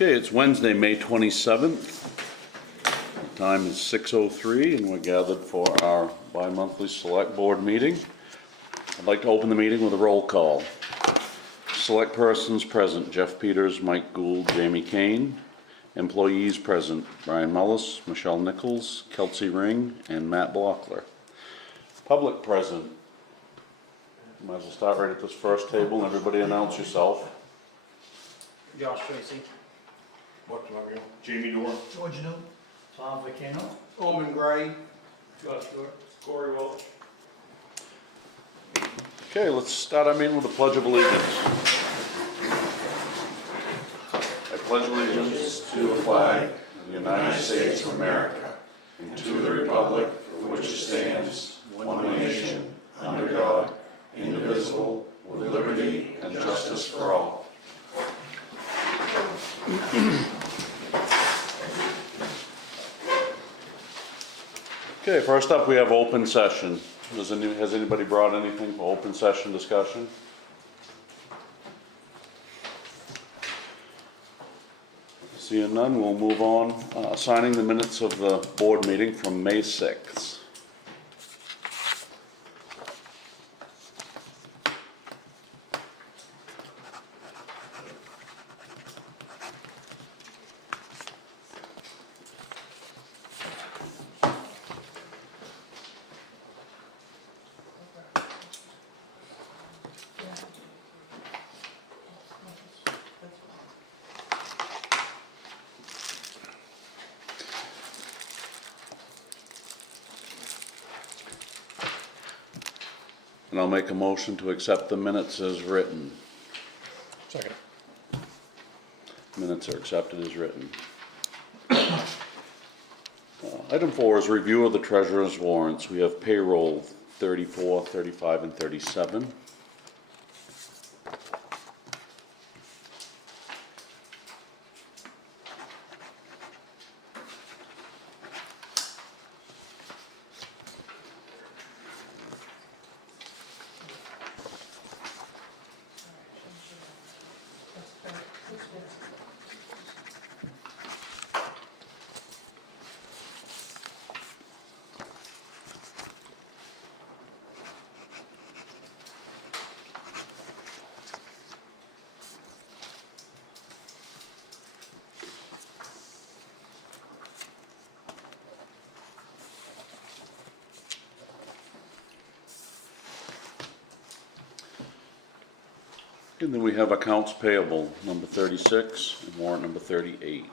Okay, it's Wednesday, May 27th. The time is 6:03 and we're gathered for our bi-monthly select board meeting. I'd like to open the meeting with a roll call. Select persons present, Jeff Peters, Mike Gould, Jamie Kane. Employees present, Brian Mullis, Michelle Nichols, Kelsey Ring, and Matt Blockler. Public present. Might as well start right at this first table and everybody announce yourself. Josh Tracy. Mark Mario. Jamie Dorr. George Newton. Tom Vacano. Coleman Gray. Josh Stewart. Corey Welch. Okay, let's start our meeting with the Pledge of Allegiance. I pledge allegiance to the flag of the United States of America and to the republic for which it stands, one nation, under God, indivisible, with liberty and justice for all. Okay, first up we have open session. Has anybody brought anything for open session discussion? Seeing none, we'll move on. Signing the minutes of the board meeting from May 6th. And I'll make a motion to accept the minutes as written. Second. Minutes are accepted as written. Item 4 is review of the treasurer's warrants. We have payroll 34, 35, and 37. And then we have accounts payable, number 36, and warrant number 38.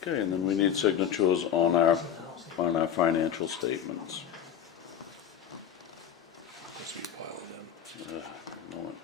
Okay, and then we need signatures on our financial statements. This we piled in. Moment.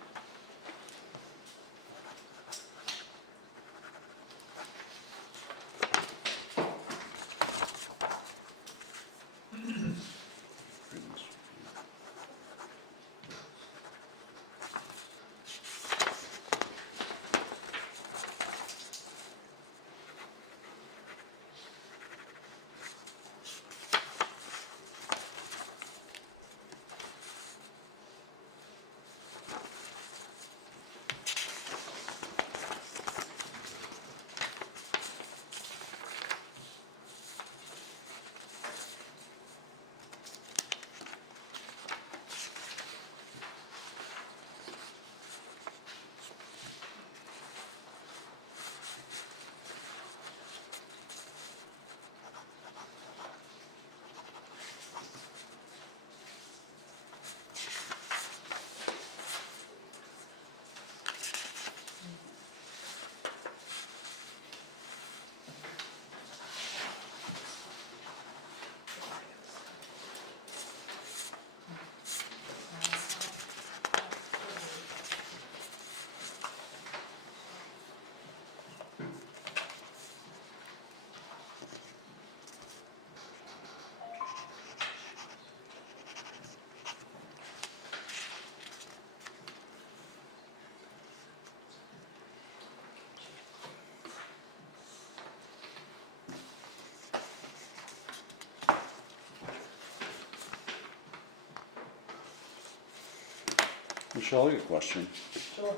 Michelle, your question? Sure.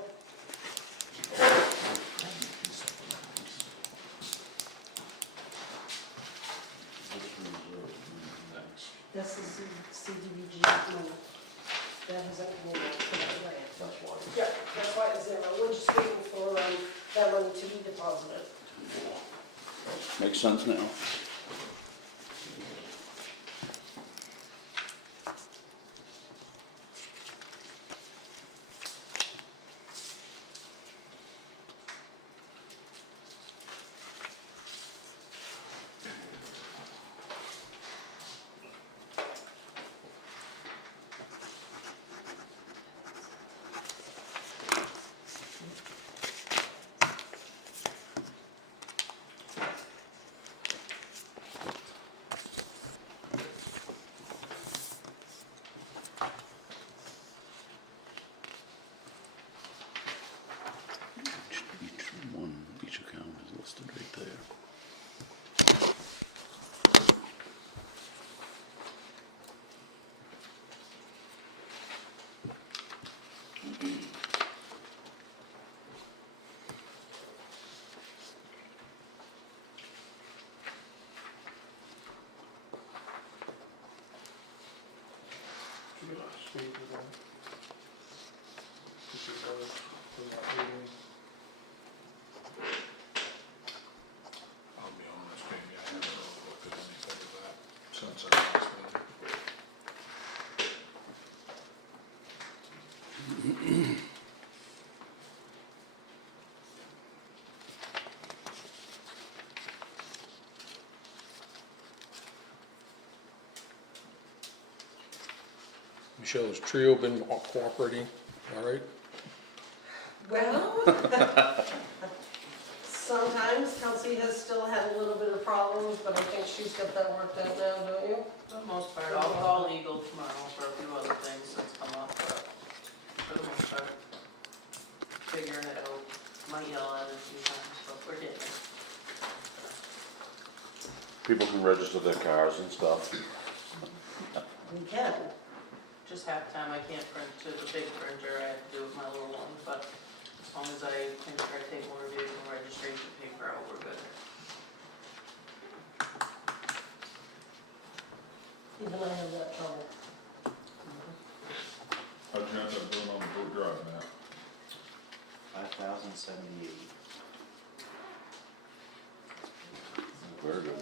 This is CDBG money. That hasn't come in yet, so that's right. That's why. Yeah, that's why it's zero. We're just waiting for that money to be deposited. Makes sense now. Each account is listed right there. I'll be honest, maybe I haven't really looked at anything of that since I last been. Michelle, has Trio been cooperating, all right? Well, sometimes Kelsey has still had a little bit of problems, but I think she's got that worked out now, don't you? For the most part, I'll call Eagle tomorrow for a few other things that's come up, but for the most part, figuring it out. Might yell at it a few times, but we're getting it. People can register their cars and stuff. We can. Just half the time I can't print to the big printer, I have to do it with my little one, but as long as I can start taking more vehicle registration paper out, we're good. Even I have that trouble. How'd you end up doing on the boat drive, Matt? 5,078. Very good.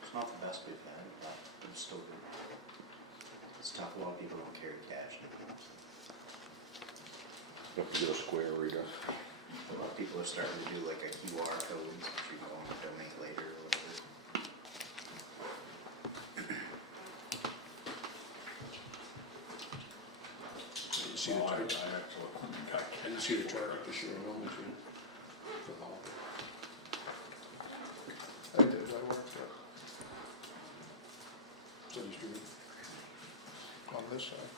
It's not the best we've had, but it's still good. It's tough, a lot of people don't carry cash. You have to get a square reader. A lot of people are starting to do like a QR code, if you want to donate later or whatever. Did you see the Well, I chart? actually, I didn't see the chart this year, no, this year. For the whole- I did, I worked it. So you should be on this side.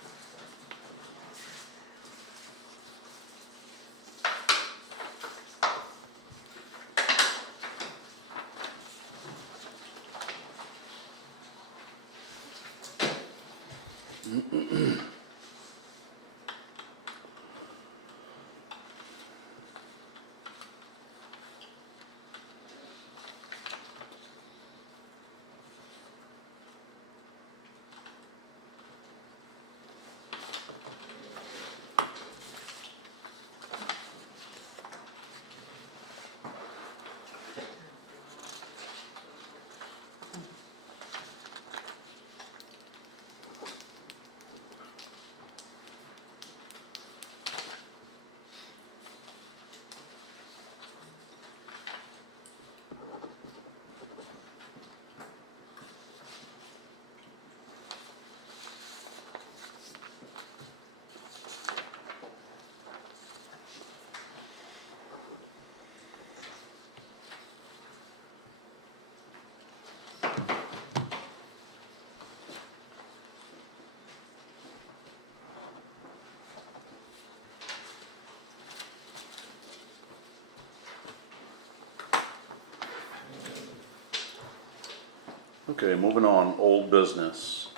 Okay, moving on, old business.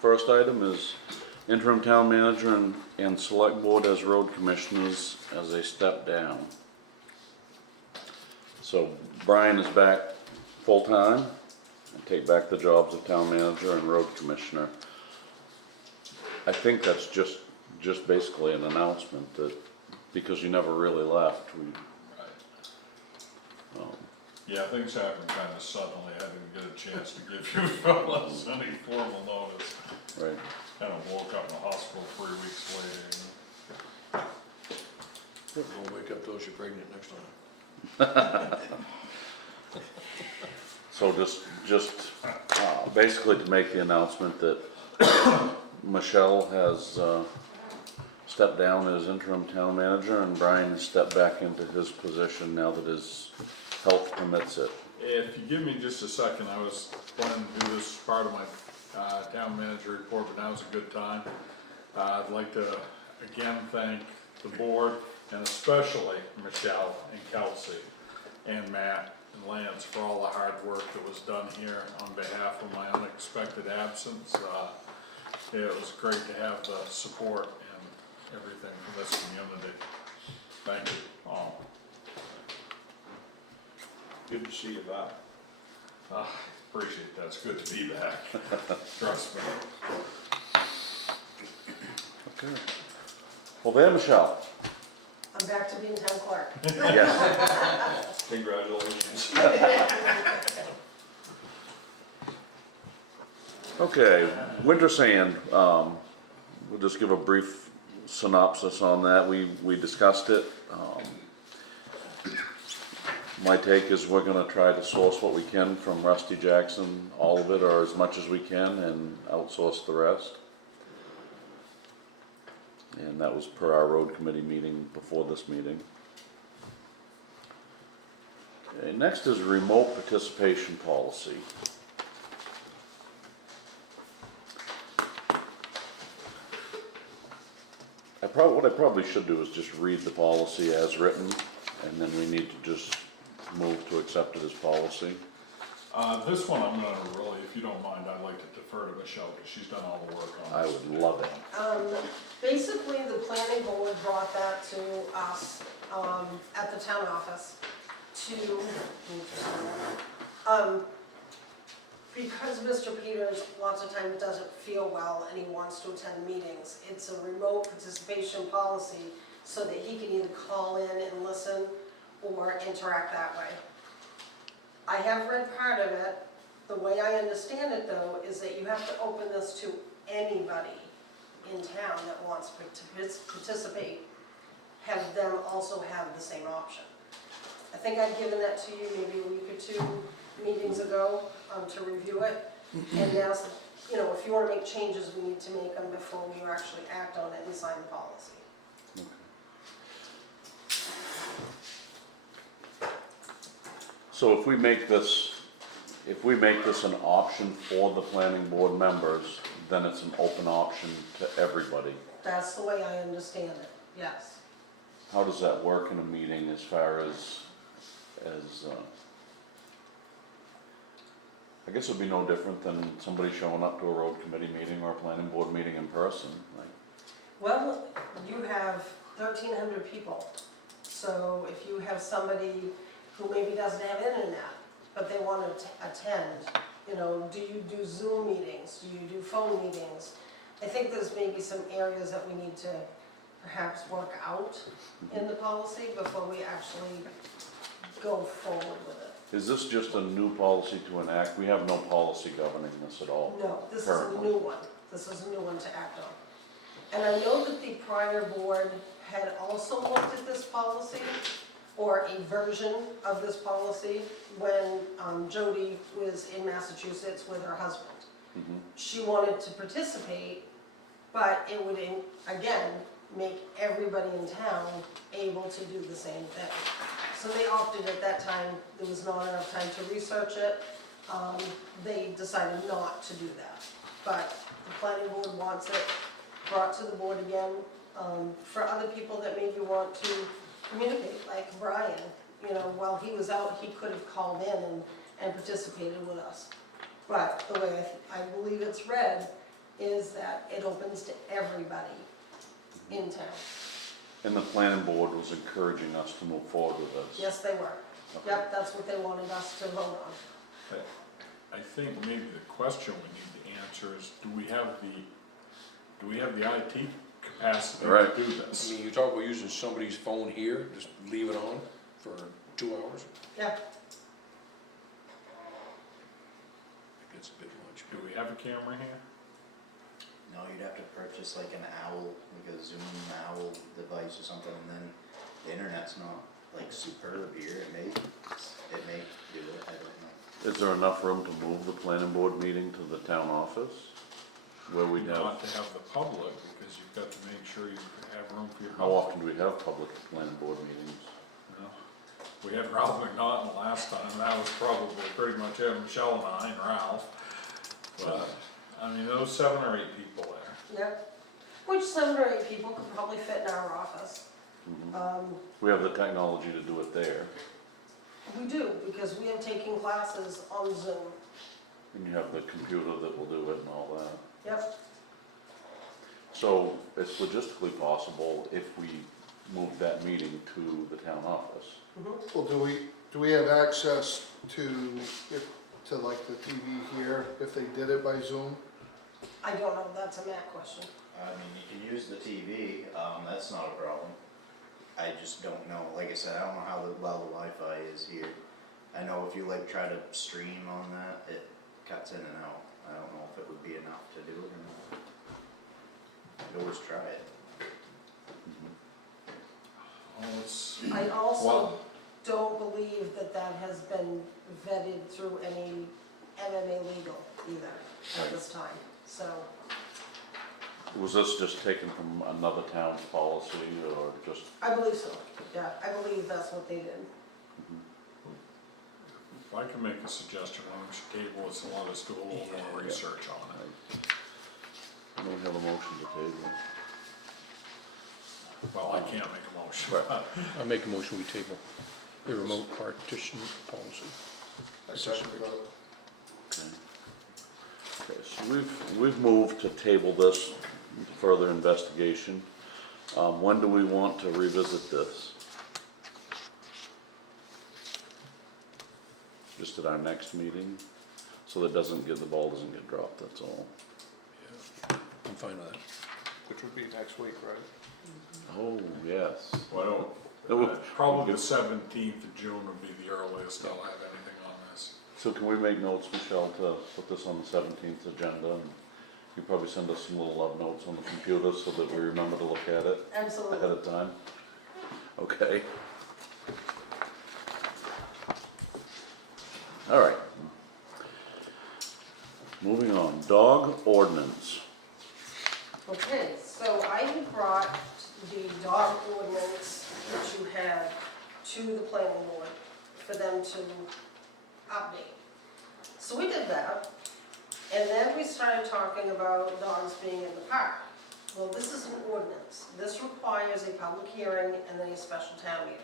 First item is interim town manager and select board as road commissioners as they step down. So Brian is back full-time and take back the jobs of town manager and road commissioner. I think that's just basically an announcement that, because you never really left, we, Right. Yeah, things happened kind of suddenly, I didn't get a chance to give you fellas any formal notice. right. Kind of woke up in the hospital 3 weeks later. We'll wake up those you're pregnant next time. So just basically to make the announcement that Michelle has stepped down as interim town manager and Brian has stepped back into his position now that his health permits it. If you give me just a second, I was planning to do this as part of my town manager report, but now's a good time. I'd like to again thank the board and especially Michelle and Kelsey and Matt and Lance for all the hard work that was done here on behalf of my unexpected absence. It was great to have the support and everything from this community. Thank you all. Good to see you back. Appreciate that, it's good to be back, trust me. Okay. Well there, Michelle. I'm back to being town clerk. Yes. Congratulations. Okay, winter sand, we'll just give a brief synopsis on that. We discussed it. My take is we're gonna try to source what we can from Rusty Jackson, all of it or as much as we can, and outsource the rest. And that was per our road committee meeting before this meeting. Okay, next is remote participation policy. What I probably should do is just read the policy as written, and then we need to just move to accept it as policy. This one I'm gonna really, if you don't mind, I'd like to defer to Michelle, because she's done all the work on I this. would love it. Basically, the planning board brought that to us, at the town office to, because Mr. Peters lots of times doesn't feel well and he wants to attend meetings, it's a remote participation policy so that he can either call in and listen or interact that way. I have read part of it. The way I understand it though is that you have to open this to anybody in town that wants to participate, have them also have the same option. I think I'd given that to you maybe a week or two meetings ago to review it. And now, you know, if you want to make changes, we need to make them before we actually act on it and sign the policy. So if we make this an option for the planning board members, then it's an open option to everybody. That's the way I understand it, yes. How does that work in a meeting as far as, I guess it'd be no different than somebody showing up to a road committee meeting or a planning board meeting in person, like. Well, you have 1,300 people. So if you have somebody who maybe doesn't have internet, but they want to attend, you know, do you do Zoom meetings? Do you do phone meetings? I think there's maybe some areas that we need to perhaps work out in the policy before we actually go forward with it. Is this just a new policy to enact? We have no policy governing this at all. No, this is a Currently. new one. This is a new one to act on. And I know that the prior board had also looked at this policy, or a version of this policy, when Jody was in Massachusetts with her husband. Mhm. She wanted to participate, but it would, again, make everybody in town able to do the same thing. So they opted at that time, there was not enough time to research it, they decided not to do that. But the planning board wants it brought to the board again, for other people that maybe want to communicate, like Brian. You know, while he was out, he could have called in and participated with us. But the way I believe it's read, is that it opens to everybody in town. And the planning board was encouraging us to move forward with this. Yes, they were. Okay. Yep, that's what they wanted us to vote on. I think maybe the question we need to answer is, do we have the IT capacity Right. to do I this? mean, you talk about using somebody's phone here, just leave it on for 2 hours, Yeah, it gets a bit much. Do we have a camera here? No, you'd have to purchase like an owl, like a Zoom owl device or something, and then the internet's not like superb here, it may do it, I don't know. Is there enough room to move the planning board meeting to the town office? Where we'd have, Not to have the public, because you've got to make sure you have room for your. how often do we have public planning board meetings? You know? We had Ralph McNaughton last time, and that was probably pretty much it, Michelle and I and Ralph. But, I mean, those 7 or 8 people there. yep. Which 7 or 8 people could probably fit in our office. We have the technology to do it there, We do, because we have taken classes on Zoom. and you have the computer that will do it and all that. Yep, So it's logistically possible if we move that meeting to the town office. Well, do we have access to like the TV here, if they did it by Zoom? I don't know, that's a Matt question. I mean, you can use the TV, that's not a problem. I just don't know, like I said, I don't know how well the Wi-Fi is here. I know if you like try to stream on that, it cuts in and out. I don't know if it would be enough to do it or not. You could always try it. Well, it's, I also Well- don't believe that that has been vetted through any MMA legal either at this time, so. Was this just taken from another town's policy or just, I believe so, yeah, I believe that's what they did. if I can make a suggestion, why don't you table this and let us do a little more research on it? I don't have a motion to table. Well, I can't make a motion. Right. I make a motion, we table the remote partition policy. I second that. Okay. Okay, so we've moved to table this for further investigation. When do we want to revisit this? Just at our next meeting, so that the ball doesn't get dropped, that's all. I'm fine with that. Which would be next week, right? Oh, yes. Well, probably the 17th of June would be the earliest I'll have anything on this. So can we make notes, Michelle, to put this on the 17th agenda? And you probably send us some little love notes on the computer so that we remember to look at it ahead Absolutely. of time? Okay. All right. Moving on, dog ordinance. Okay, so I had brought the dog ordinance that you had to the planning board for them to update. So we did that, and then we started talking about dogs being in the park. Well, this is an ordinance. This requires a public hearing and then a special town meeting.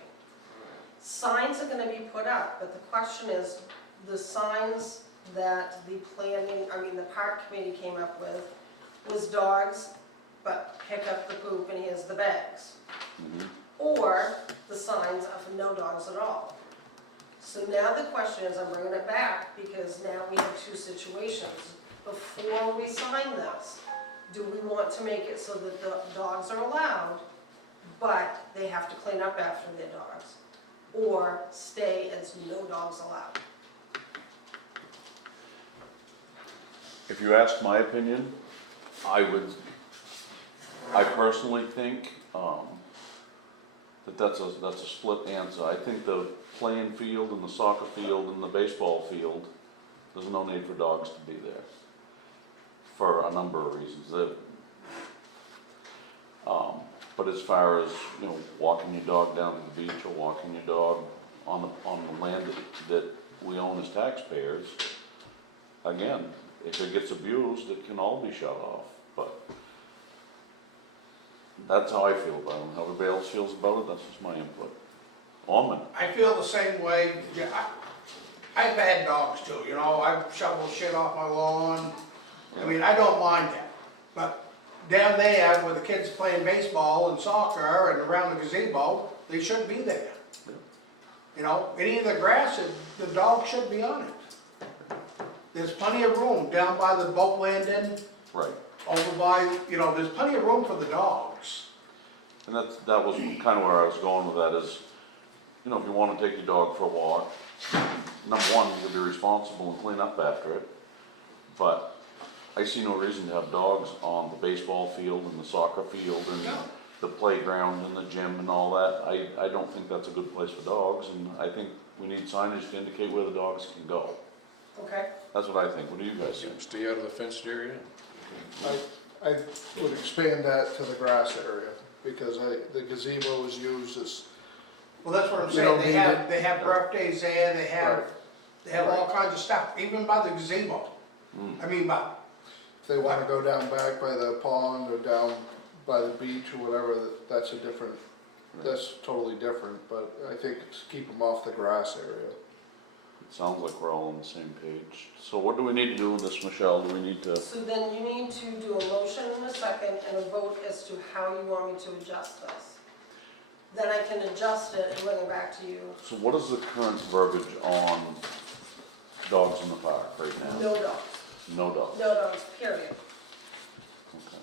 Signs are gonna be put up, but the question is, the signs that the park committee came up with was dogs, but pick up the poop and here's the bags. Or the signs are for no dogs at all. So now the question is, I'm bringing it back because now we have 2 situations. Before we sign this, do we want to make it so that the dogs are allowed, but they have to clean up after their dogs? Or stay as no dogs allowed? If you ask my opinion, I personally think, that's a split answer. I think the playing field and the soccer field and the baseball field, there's no need for dogs to be there. For a number of reasons. But as far as, walking your dog down to the beach or walking your dog on the land that we own as taxpayers, again, if it gets abused, it can all be shut off, but that's how I feel about it. How everybody else feels about it, that's just my input. Almond, I feel the same way. Yeah, I've had dogs too, I've shoveled shit off my lawn. I mean, I don't mind that. But down there where the kids playing baseball and soccer and around the gazebo, they shouldn't be there. You know, any of the grass, the dog should be on it. There's plenty of room down by the boat landing, Right. over by, you know, there's plenty of room for the dogs. And that was kind of where I was going with that is, you know, if you want to take your dog for a walk, number one, you gotta be responsible and clean up after it. But I see no reason to have dogs on the baseball field and the soccer field and No. the playground and the gym and all that. I don't think that's a good place for dogs, and I think we need signage to indicate where the dogs can go. Okay, That's what I think. What do you guys think? Stay out of the fenced area. I would expand that to the grass area, because the gazebo is used as, Well, that's what I'm We don't saying, need it. they have birthdays there, they Right. have all kinds of stuff, even by the gazebo. I mean, but, if they wanna go down back by the pond or down by the beach or whatever, that's a different, that's totally different, but I think it's keep them off the grass area. It sounds like we're all on the same page. So what do we need to do with this, Michelle? Do we need to, so then you need to do a motion in a second and a vote as to how you want me to adjust this. Then I can adjust it and bring it back to you. so what is the current verbiage on dogs in the park right now? No dogs, No dogs. no dogs, period. Okay,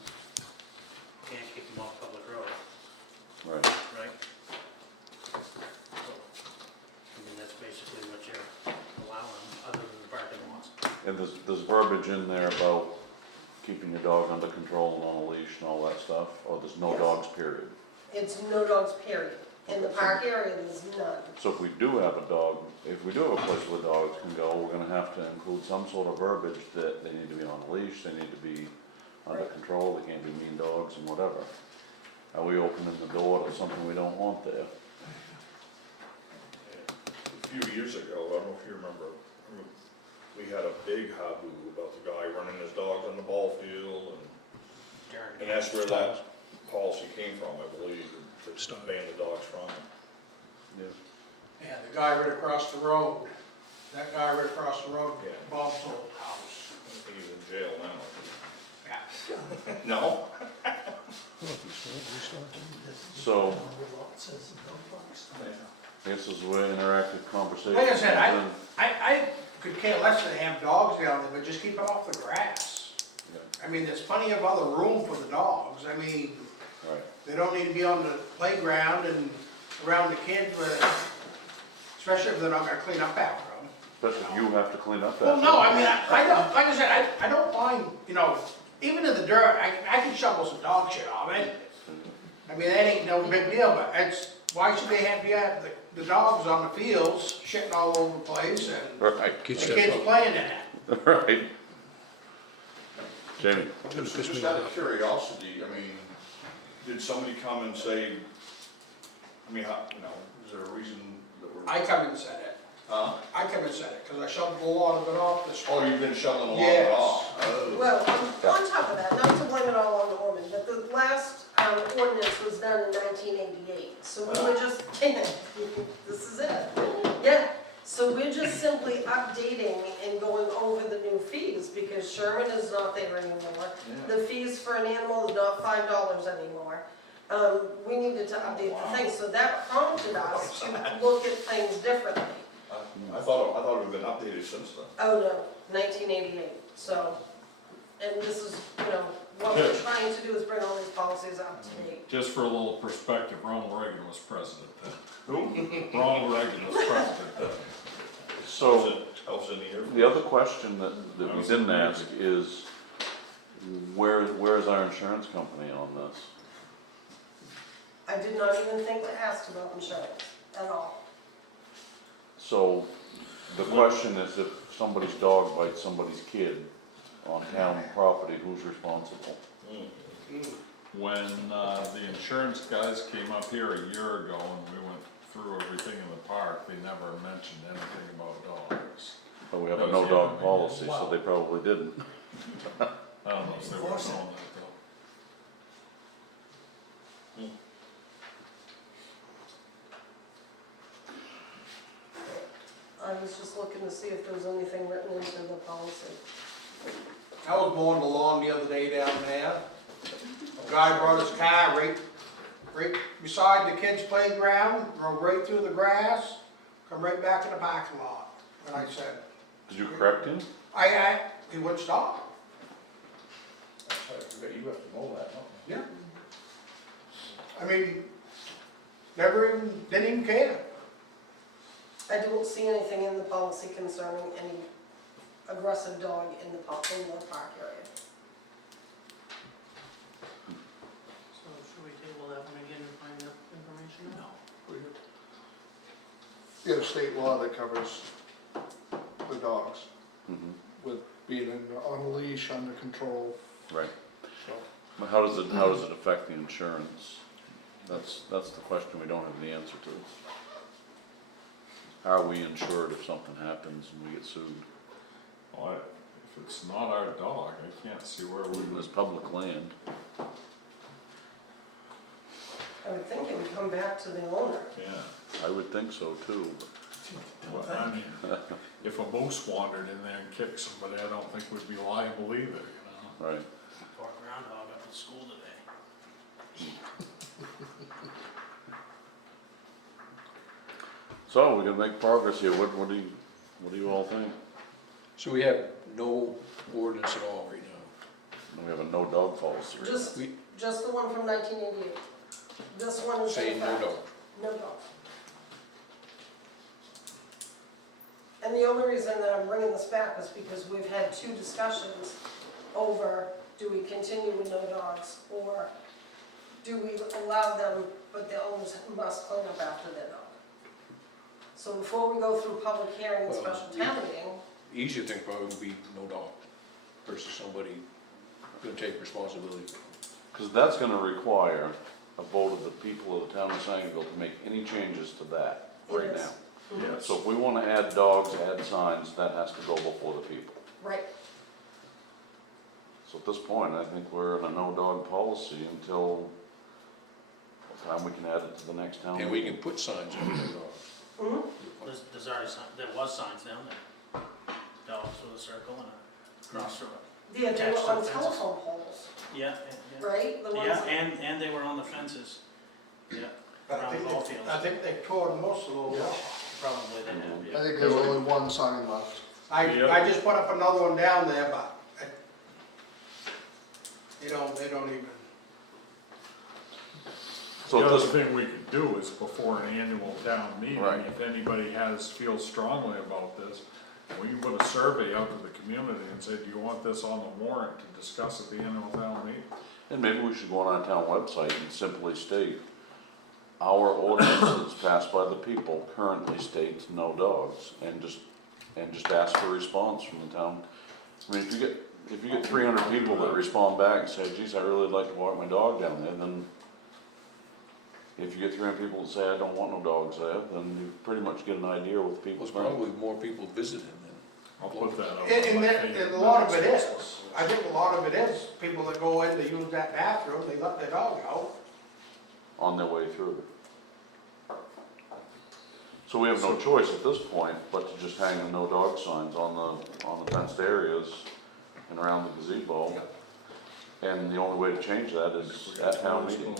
Can't keep them off public road, right. right? So, I mean, that's basically what you're allowing, other than the parking lots. And there's verbiage in there about keeping your dog under control and on a leash and all that stuff, or there's no Yes. dogs, period? It's no dogs, period. In the park area, there's none. So if we do have a dog, if we do have a place where dogs can go, we're gonna have to include some sort of verbiage that they need to be on a leash, they need to be under Right. control, they can't be mean dogs and whatever. Are we opening the door to something we don't want there? A few years ago, I don't know if you remember, we had a big haboo about the guy running his dogs on the ball field, and that's where that policy came from, I believe, to ban the dogs from it. yeah, the guy right across the road, that guy right across the road, Yeah. Bob's old house. I think he's in jail now. Yeah. No? So, this is where interactive conversation. Like I said, comes in. I could care less to have dogs down there, but just keep it off the grass. Yeah. I mean, there's plenty of other room for the dogs, I mean, Right. they don't need to be on the playground and around the kids, especially if they're not gonna clean up after them. Especially if you have to clean up that. Well, no, I mean, I don't, like I said, I don't mind, you know, even in the dirt, I can shovel some dog shit off it. I mean, that ain't no big deal, but it's, why should they have, you have the dogs on the fields shitting all over the place and Right, the Kids kids have, playing in it? right. Jamie? Just out of curiosity, I mean, did somebody come and say, I mean, how, you know, is there a reason that we're? I come and said it, Huh? I come and said it, cause I shoved a lot of it off the street. Oh, you've been shoveling a lot of Yes. it off? Oh. Well, on top of that, not to blame it all on the woman, but the last ordinance was done in 1988. So we were just, this is it. Yeah, so we're just simply updating and going over the new fees because Sherman is not there anymore. The fees for an animal is not $5 anymore. We needed to update the thing, so that prompted us to look at things differently. I thought it had been updated since then. Oh, no, 1988, so, and this is, you know, what we're trying to do is bring all these policies up to date. Just for a little perspective, Ronald Reagan was president then. Who? Ronald Reagan was president then. So, I was in the Air Force. the other question that we didn't ask is, where is our insurance company on this? I did not even think to ask about insurance at all. So, the question is if somebody's dog bites somebody's kid on town property, who's responsible? When the insurance guys came up here a year ago and we went through everything in the park, they never mentioned anything about dogs. But we have a That was the no-dog only- policy, so they probably didn't. I don't know if they were knowing that though. I was just looking to see if there was anything written into the policy. I was mowing the lawn the other day down there. A guy brought his car right beside the kids' playground, drove right through the grass, come right back in the parking lot. And I said, Did you correct him? he wouldn't stop. I forgot you have to mow that, huh? Yeah. I mean, didn't even care. I don't see anything in the policy concerning any aggressive dog in the park area. So should we table that one again and find out information? No. You have a state law that covers the dogs Mhm. with being on a leash, under control, Right. so. But how does it affect the insurance? That's the question we don't have the answer to. How are we insured if something happens and we get sued? Well, if it's not our dog, I can't see where we This would. public land. I would think it would come back to the owner. Yeah, I would think so too. well, I mean, if a moose wandered in there and kicked somebody, I don't think we'd be liable either, you know? Right. Poor groundhog up at school today. So we're gonna make progress here. What do you all think? So we have no ordinance at all right now. We have a no dog policy. right Just, We- just the one from 1988. This one is in Saying no effect. dog. No dog. And the only reason that I'm bringing this back is because we've had two discussions over, do we continue with no dogs? Or do we allow them, but the owners must clean up after their dog? So before we go through public hearing and Well, special town meeting, Easier thing probably would be no dog versus somebody gonna take responsibility. Because that's gonna require a vote of the people of the town of Sangerville to make any changes to that right It is. now. Yes. So if we wanna add dogs, add signs, that has to go before the people. right, So at this point, I think we're in a no dog policy until what time we can add it to the next town And we meeting. can put signs on no dog. mhm, There's already there was signs down there. Dogs with a circle and a cross through it. yeah, they were Attached to on the fences. telephone poles, Yeah, right? The ones yeah, that- and they were on the fences. Yeah, But I around the think ball they- fields. I think they tore most of those off. Probably they have, I yeah. think there's only one sign left. I just put up another one down there, but they don't even. So The at other this, thing we could do is before an annual town meeting, Right. if anybody feels strongly about this, we can put a survey out to the community and say, do you want this on the warrant to discuss at the annual town meeting? and maybe we should go on our town website and simply state, our ordinance that's passed by the people currently states no dogs, and just ask for a response from the town. I mean, if you get 300 people that respond back and say, geez, I really would like to walk my dog down there, then if you get 300 people that say, I don't want no dogs there, then you pretty much get an idea what the There's people think. probably more people visiting than. I'll put that out. And a lot of it is, I think a lot of it is, people that go in to use that bathroom, they let their dog out. On their way through. So we have no choice at this point but to just hang the no dog signs on the fenced areas and around the gazebo. And the only way to change that is at town meeting.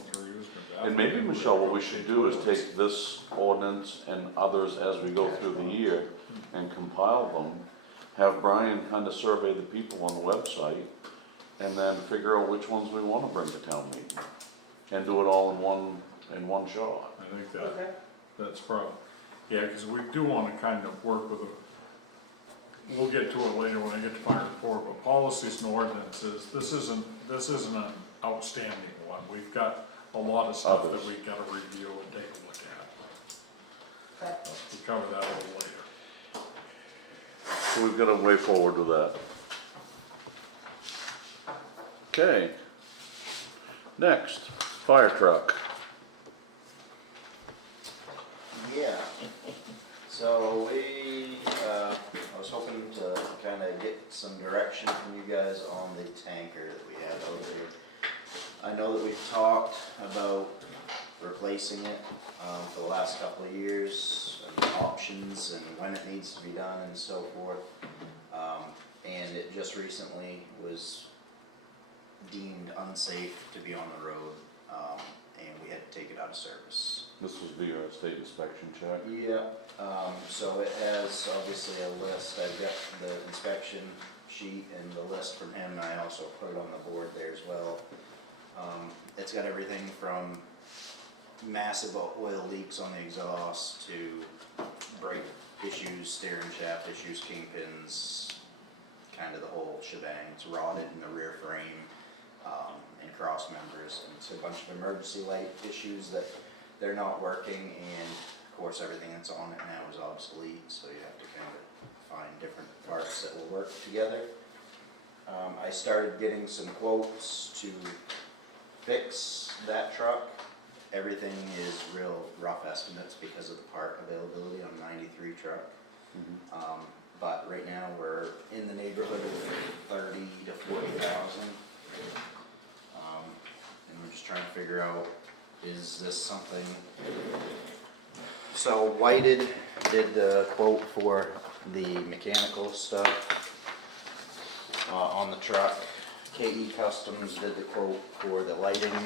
And maybe, Michelle, what we should do is take this ordinance and others as we go through the year and compile them. Have Brian kind of survey the people on the website and then figure out which ones we want to bring to town meeting. And do it all in one shot. I think Okay. that's probably, yeah, because we do want to kind of work with we'll get to it later when I get to my report, but policies and ordinances, this isn't an outstanding one. We've got a lot of stuff that Others. we've got to review and take a look at. Okay. We'll cover that a little later. So we've got a way forward with that. Okay. Next, fire truck. Yeah, so I was hoping to kind of get some direction from you guys on the tanker that we have out there. I know that we've talked about replacing it for the last couple of years, and options and when it needs to be done and so forth. And it it just recently was deemed unsafe to be on the road, and we had to take it out of service. This was via a state inspection check. Yeah, so it has obviously a list, I've got the inspection sheet and the list from him, and I also put it on the board there as well. It's got everything from massive oil leaks on the exhaust to brake issues, steering shaft issues, kingpins, kind of the whole shebang. It's rotted in the rear frame, and cross members, and it's a bunch of emergency light issues that they're not working, and of course everything that's on it now is obsolete, so you have to kind of find different parts that will work together. I started getting some quotes to fix that truck. Everything is real rough estimates because of the part availability on 93 truck. But right now we're in the neighborhood of 30 to 40,000. And we're just trying to figure out, is this something? So Whited did the quote for the mechanical stuff on the truck. KE Customs did the quote for the lighting, and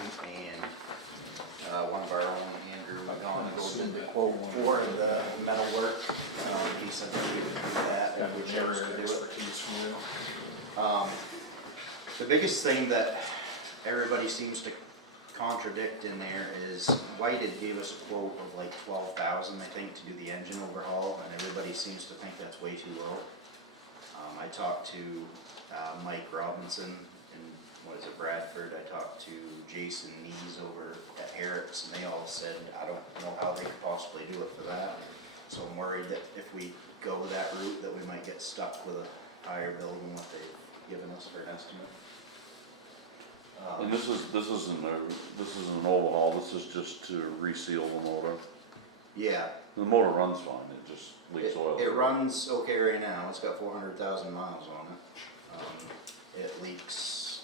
one of our own, Andrew McGonigal, did the quote for the metal work. He said that we would do that, and we chose to do it. Expertise from you. The biggest thing that everybody seems to contradict in there is Whited gave us a quote of like 12,000, I think, to do the engine overhaul, and everybody seems to think that's way too low. I talked to Mike Robinson in, what is it, Bradford. I talked to Jason Nees over at Eric's, and they all said, I don't know how they could possibly do it for that. So I'm worried that if we go that route, that we might get stuck with a higher bill than what they've given us for an estimate. And this isn't an overhaul, this is just to reseal the motor. Yeah, The motor runs fine, it just leaks oil. it runs okay right now. It's got 400,000 miles on it. It leaks.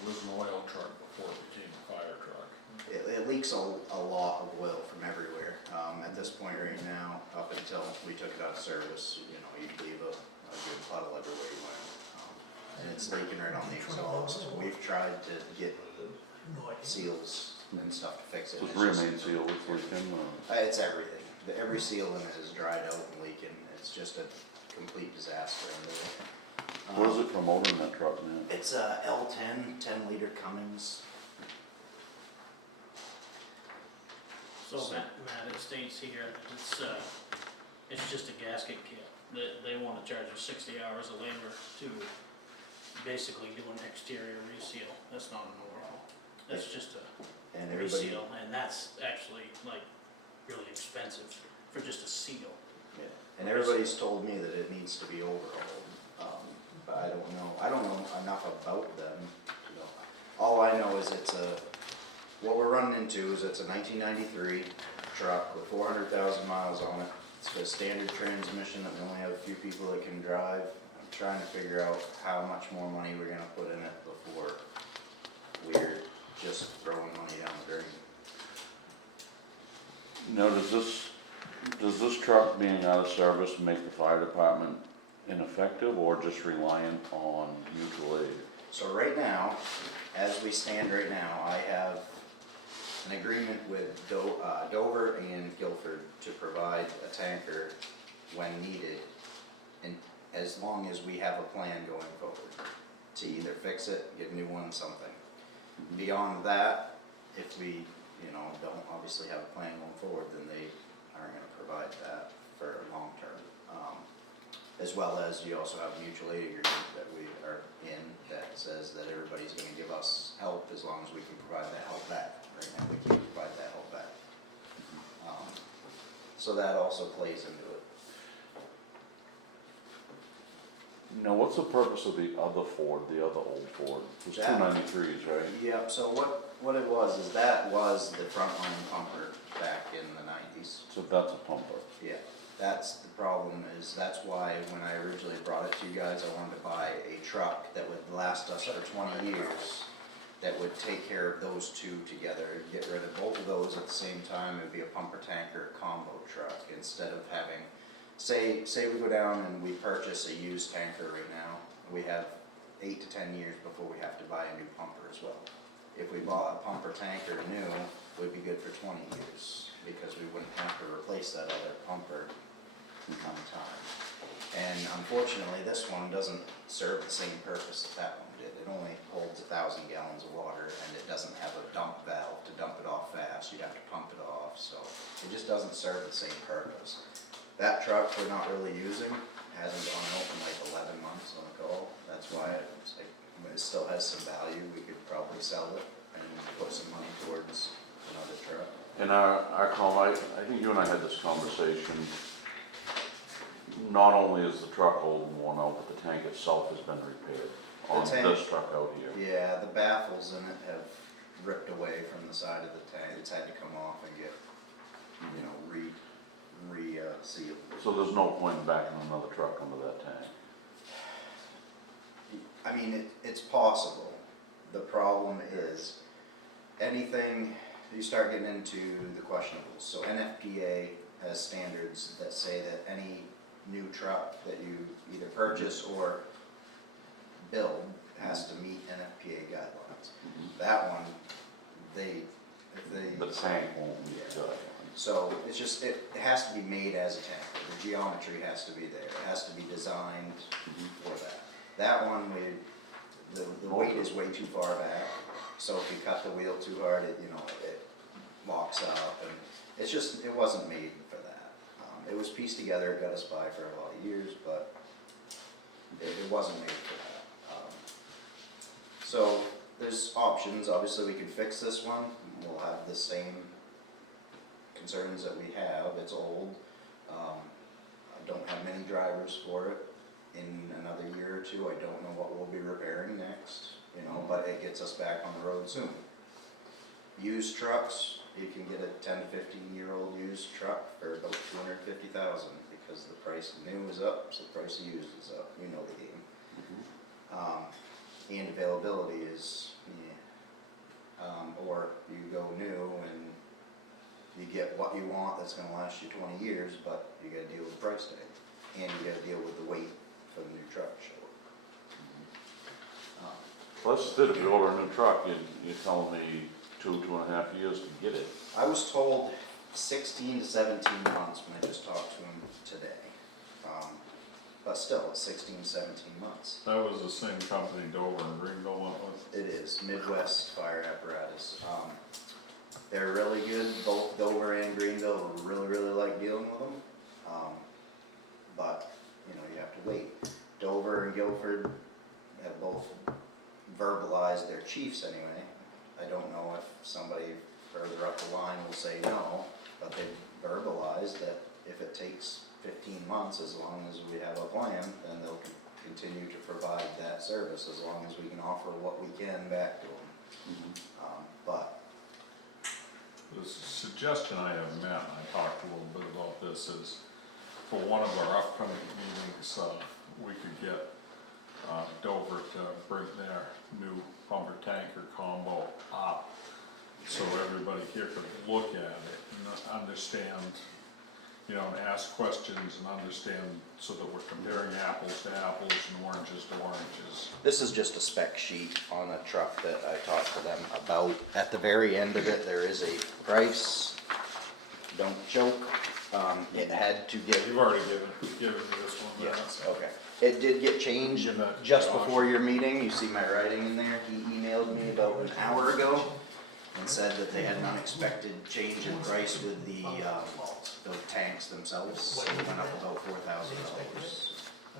It was an oil truck before it became a fire truck. It leaks a lot of oil from everywhere. At this point right now, up until we took it out of service, you know, you'd leave a good puddle everywhere you went. And it's leaking right on the exhaust. We've tried to get seals and stuff to fix it. So it's It's just- rear main seal, it's leaking, It's everything. Every seal in it is dried out and leaking. It's just a complete disaster under there. what is it for motor in that truck, man? It's a L10, 10-liter Cummins. So Matt, it states here, that it's just a gasket kit. They wanna charge us 60 hours of labor to basically do an exterior reseal. That's not an overhaul. That's just a And everybody, reseal, and that's actually like really expensive for just a seal. yeah. And everybody's told me that it needs to be overhauled. But I don't know enough about them. You know, all I know is what we're running into is it's a 1993 truck with 400,000 miles on it. It's got a standard transmission that we only have a few people that can drive. I'm trying to figure out how much more money we're gonna put in it before we're just throwing money down the drain. Now, does this truck being out of service make the fire department ineffective or just reliant on mutual aid? So right now, as we stand right now, I have an agreement with Dover and Guilford to provide a tanker when needed, and as long as we have a plan going forward to either fix it, get a new one, something. Beyond that, if we, don't obviously have a plan going forward, then they aren't gonna provide that for long term. As well as you also have a mutual aid agreement that we are in that says that everybody's gonna give us help as long as we can provide that help back. Right now, we can't provide that help back. So that also plays into it. Now, what's the purpose of the other Ford, the other old Ford? It was That- 293s, right? Yep, so what it was is that was the frontline pumper back in the 90s. So that's a pumper. Yeah, that's the problem, is that's why when I originally brought it to you guys, I wanted to buy a truck that would last us for 20 years, that would take care of those two together, get rid of both of those at the same time. It'd be a pumper tanker combo truck, instead of having say we go down and we purchase a used tanker right now, we have 8 to 10 years before we have to buy a new pumper as well. If we bought a pumper tanker new, we'd be good for 20 years, because we wouldn't have to replace that other pumper come time. And unfortunately, this one doesn't serve the same purpose that that one did. It only holds 1,000 gallons of water, and it doesn't have a dump valve to dump it off fast. You'd have to pump it off, so it just doesn't serve the same purpose. That truck we're not really using, hasn't gone out in like 11 months on a call. That's why it's like, it still has some value. We could probably sell it and put some money towards another truck. In our call, I think you and I had this conversation. Not only is the truck old and worn out, but the tank itself has been repaired on The tank- this truck out here. Yeah, the baffles in it have ripped away from the side of the tank. It's had to come off and get, sealed. So there's no point in backing another truck under that tank. I mean, it's possible. The problem is, anything, you start getting into the questionables. So NFPA has standards that say that any new truck that you either purchase or build has to meet NFPA guidelines. That one, The tank won't meet the guidelines. so it's just, it has to be made as a tanker. The geometry has to be there. It has to be designed for that. That one, the weight is way too far back. So if you cut the wheel too hard, it locks up, and it's just, it wasn't made for that. It was pieced together, it got us by for a lot of years, but it wasn't made for that. So there's options. Obviously we can fix this one. We'll have the same concerns that we have. It's old. I don't have many drivers for it. In another year or two, I don't know what we'll be repairing next, but it gets us back on the road soon. Used trucks, you can get a 10 to 15-year-old used truck for about $250,000, because the price of new is up, so the price of used is up. You know the game. And availability is, or you go new and you get what you want that's gonna last you 20 years, but you gotta deal with the price tag, and you gotta deal with the weight for the new truck to show up. Well, that's just it. If you order a new truck, you're telling me 2.5 years to get it. I was told 16 to 17 months when I just talked to him today. But still, it's 16 to 17 months. That was the same company Dover and Greenville went with. It is, Midwest Fire Apparatus. They're really good, both Dover and Greenville, really like dealing with them. But, you have to wait. Dover and Guilford have both verbalized, their chiefs anyway. I don't know if somebody further up the line will say no, but they've verbalized that if it takes 15 months, as long as we have a plan, then they'll continue to provide that service, as long as we can offer what we can back to them. But The suggestion I have met, and I talked a little bit about this, is for one of our upcoming meetings, we could get Dover to bring their new pumper tanker combo up, so everybody here could look at it and understand, and ask questions and understand, so that we're comparing apples to apples and oranges to oranges. this is just a spec sheet on a truck that I talked to them about. At the very end of it, there is a price. Don't choke. It had to get. You've already given me this one, Yes, okay. It did get changed Give that to just Josh. before your meeting. You see my writing in there. He emailed me about an hour ago and said that they had an unexpected change in price with the tanks themselves. So it went up about $4,000.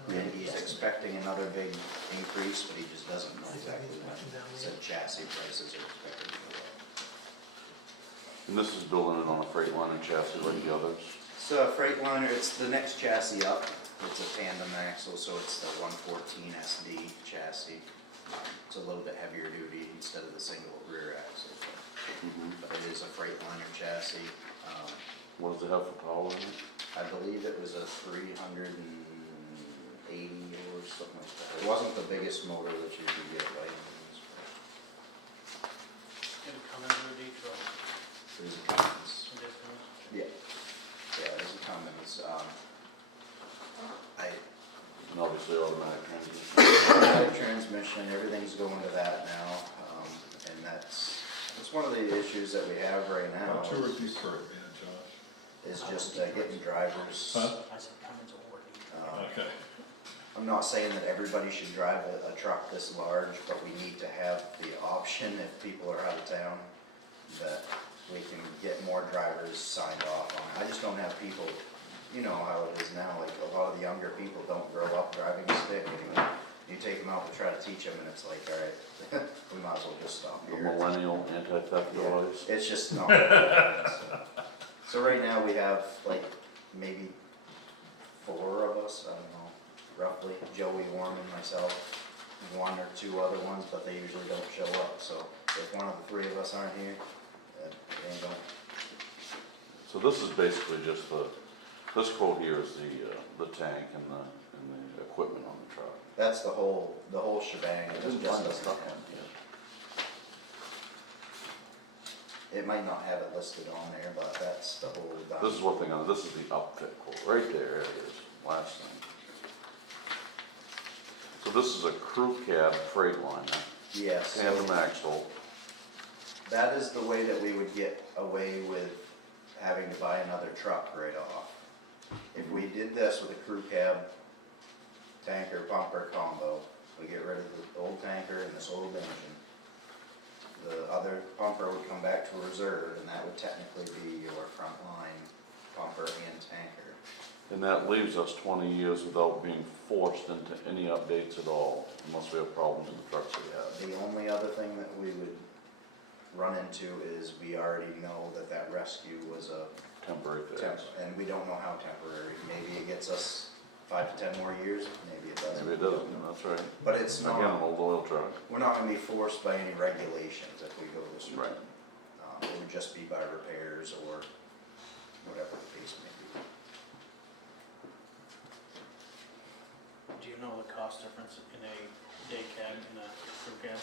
And he's expecting another big increase, but he just doesn't know exactly when. He said chassis prices are expected to go up. And this is building it on a Freightliner chassis like the others. It's a Freightliner, it's the next chassis up. It's a tandem axle, so it's the 114 SD chassis. It's a little bit heavier duty instead of the single rear axle. But it is a Freightliner chassis. What does it have for power in it? I believe it was a 380 or something like that. It wasn't the biggest motor that you could get by any means. Gonna come into a Detroit. It was a Cummins. Different. Yeah. Yeah, it was a Cummins. what's the automatic transmission? Automatic transmission, everything's going to that now, and that's one of the issues that we have right now. How tour do you for it, man, Josh? Is just getting drivers. Huh? I said Cummins will work. Okay. I'm not saying that everybody should drive a truck this large, but we need to have the option if people are out of town, that we can get more drivers signed off on. I just don't have people, you know how it is now, like a lot of the younger people don't grow up driving a stick anymore. You take them out to try to teach them and it's like, all right, we might as well just stop The here. millennial anti-theft Yeah, device? it's just not. So right now we have like maybe 4 of us, I don't know, roughly, Joey, Warren, and myself, 1 or 2 other ones, but they usually don't show up, so if one of the 3 of us aren't here, they ain't going. So this is basically just this quote here is the tank and the equipment on the truck. That's the whole shebang, it just doesn't have. It might not have it listed on there, but that's the whole. This is what thing, this is the upfit quote, right there it is, last thing. So this is a crew cab Freightliner, Yes. tandem axle. That is the way that we would get away with having to buy another truck right off. If we did this with a crew cab, tanker, pumper combo, we get rid of the old tanker and this old engine. The other pumper would come back to reserve, and that would technically be your front line pumper and tanker. And that leaves us 20 years without being forced into any updates at all, unless we have problems in the trucks we have. The only other thing that we would run into is we already know that that rescue was a Temporary fix. and we don't know how temporary. Maybe it gets us 5 to 10 more years, maybe it doesn't. Maybe it doesn't, that's right. But it's Again, not, an old oil truck. we're not gonna be forced by any regulations if we go this route. Right. It would just be by repairs or whatever the case may be. Do you know the cost difference in a day cab and a crew cab?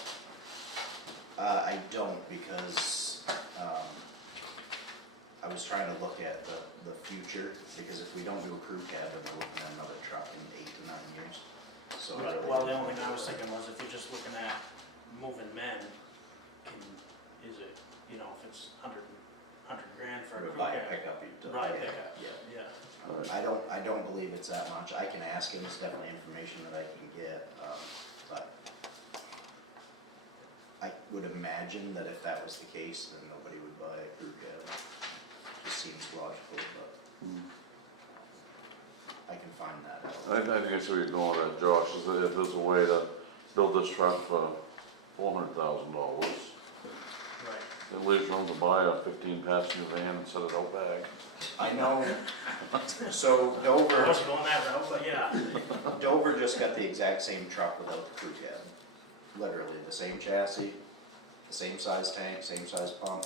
I don't because, I was trying to look at the future, because if we don't do a crew cab, then we're looking at another truck in 8 to 9 years. So I really Well, the don't only thing I know. was thinking was if you're just looking at moving men, is it, you know, if it's 100 grand for a crew Buy a cab? pickup, you'd. Buy a pickup, Yeah. yeah. I don't believe it's that much. I can ask him, it's definitely information that I can get, but I would imagine that if that was the case, then nobody would buy a crew cab. Just seems logical, but I can find that out. I think I see where you're going with that, Josh, is that if there's a way to build this truck for $400,000, Right. it leaves room to buy a 15-passenger van and set it out back. I know, so I Dover, wasn't going that route, but yeah. Dover just got the exact same truck without the crew cab. Literally, the same chassis, the same size tank, same size pump,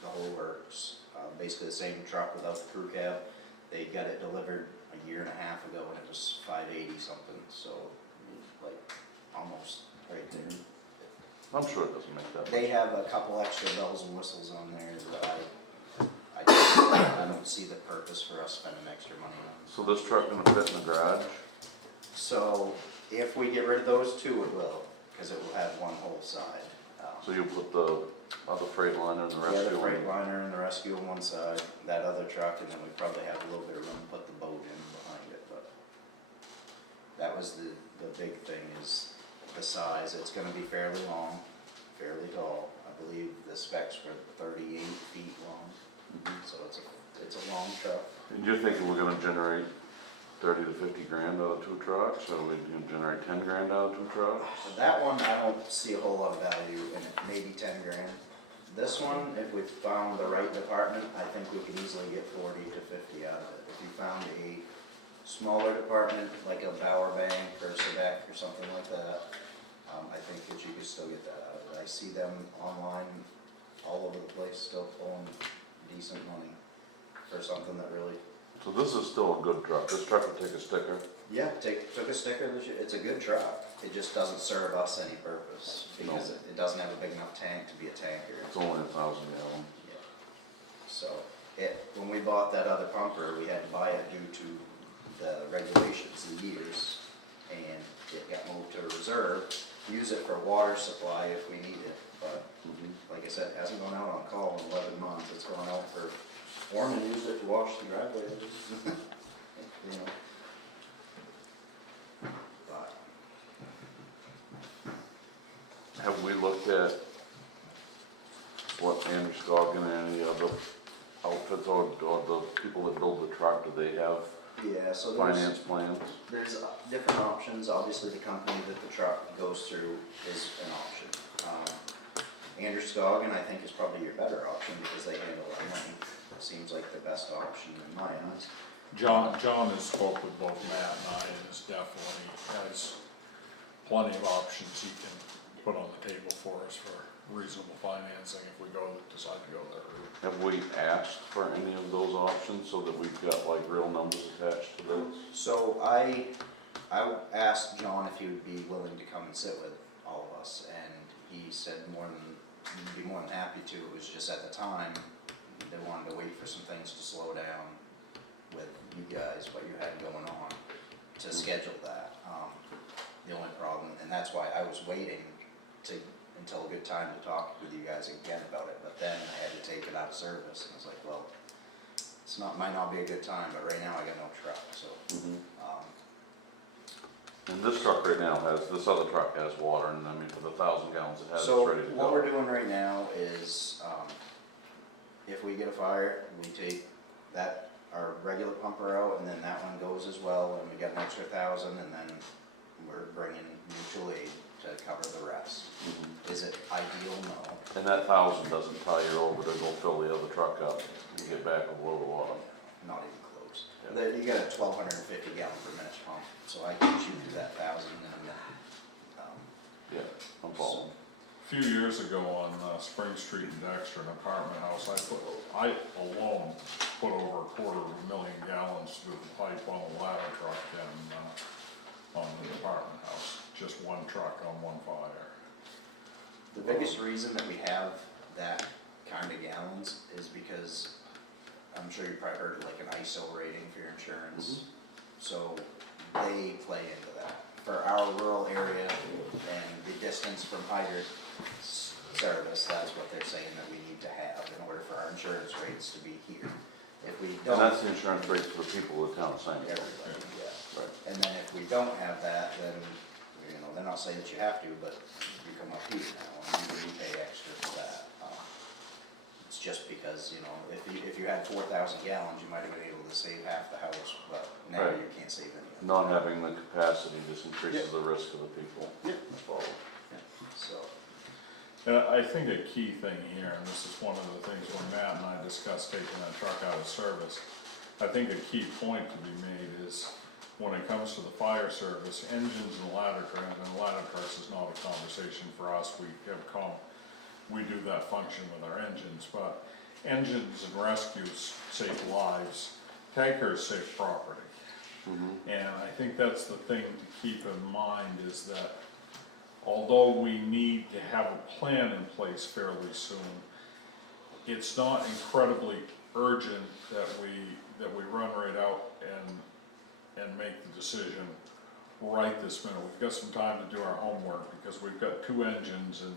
the whole works. Basically the same truck without the crew cab. They got it delivered a year and a half ago and it was $580 something, so like almost right there. I'm sure it doesn't make that much. They have a couple extra bells and whistles on there that I don't see the purpose for us spending extra money on. So this truck gonna fit in the garage? So if we get rid of those 2, it will, because it will have one whole side. So you'll put the other Freightliner and the Yeah, rest the of it? Freightliner and the rescue on one side, that other truck, and then we probably have a little bit of room to put the boat in behind it, but that was the big thing is the size. It's gonna be fairly long, fairly tall. I believe the specs were 38 feet long, so it's a long truck. And you're thinking we're gonna generate 30 to 50 grand out of 2 trucks, or we can generate 10 grand out of 2 trucks? That one, I don't see a whole lot of value in it, maybe 10 grand. This one, if we found the right department, I think we could easily get 40 to 50 out of it. If you found a smaller department, like a Bauer Bank or Quebec or something like that, I think that you could still get that out of it. I see them online all over the place, still pulling decent money for something that really. So this is still a good truck. This truck will take a sticker. Yeah, took a sticker this year. It's a good truck. It just doesn't serve us any purpose because it doesn't have a big enough tank to be a tanker. It's only 1,000 gallon. Yeah. So when we bought that other pumper, we had to buy it due to the regulations, the years. and it got moved to reserve, use it for water supply if we need it, but like I said, it hasn't gone out on call in 11 months, it's gone out for, Warren used it to wash the driveway, you know. But, Have we looked at what Andrew Scoggin and any other outfits or the people that build the truck, do they have yeah, so finance plans? there's different options, obviously the company that the truck goes through is an option. Andrew Scoggin, I think, is probably your better option because they handle our money. It seems like the best option in my eyes. John has spoke with both Matt and I, and is definitely has plenty of options he can put on the table for us for reasonable financing if we decide to go that route. Have we asked for any of those options so that we've got like real numbers attached to this? So I asked John if he would be willing to come and sit with all of us, and he said he'd be more than happy to. It was just at the time, they wanted to wait for some things to slow down with you guys, what you had going on, to schedule that. The only problem, and that's why I was waiting until a good time to talk with you guys again about it, but then I had to take it out of service, and I was like, well, might not be a good time, but right now I got no truck, so. And this truck right now this other truck has water, and I mean, for the 1,000 gallons it has, it's So ready to go. what we're doing right now is, if we get a fire, we take our regular pumper out, and then that one goes as well, and we got an extra 1,000, and then we're bringing mutual aid to cover the rest. Is it ideal? No. And that 1,000 doesn't tie you over to go fill the other truck up and get back a load of water. Not even close. Yeah. You got a 1,250 gallon per minute pump, so I can shoot through that 1,000 and, Yeah, I'm following. A few years ago on Spring Street in Dexter, an apartment house, I alone put over 250,000 gallons through the pipe on a ladder truck and on the apartment house. Just one truck on one fire. the biggest reason that we have that kind of gallons is because, I'm sure you probably heard like an ISO rating for your insurance. So they play into that. For our rural area and the distance from hydrant service, that's what they're saying that we need to have in order for our insurance rates to be here. If we And don't. that's the insurance rate for the people of the town of St. Paul. Everybody, yeah. Right. And then if we don't have that, then, they're not saying that you have to, but you come up here now and you pay extra for that. It's just because, if you had 4,000 gallons, you might have been able to save half the house, but now Right. you can't save any. Not having the capacity just increases the risk of the people. Yeah. involved. So, And I think a key thing here, and this is one of the things when Matt and I discussed taking that truck out of service, I think a key point to be made is when it comes to the fire service, engines and ladder trucks is not a conversation for us. We do that function with our engines, but engines and rescues save lives, tankers save property. And I think that's the thing to keep in mind is that although we need to have a plan in place fairly soon, it's not incredibly urgent that we run right out and make the decision right this minute. We've got some time to do our homework because we've got 2 engines, and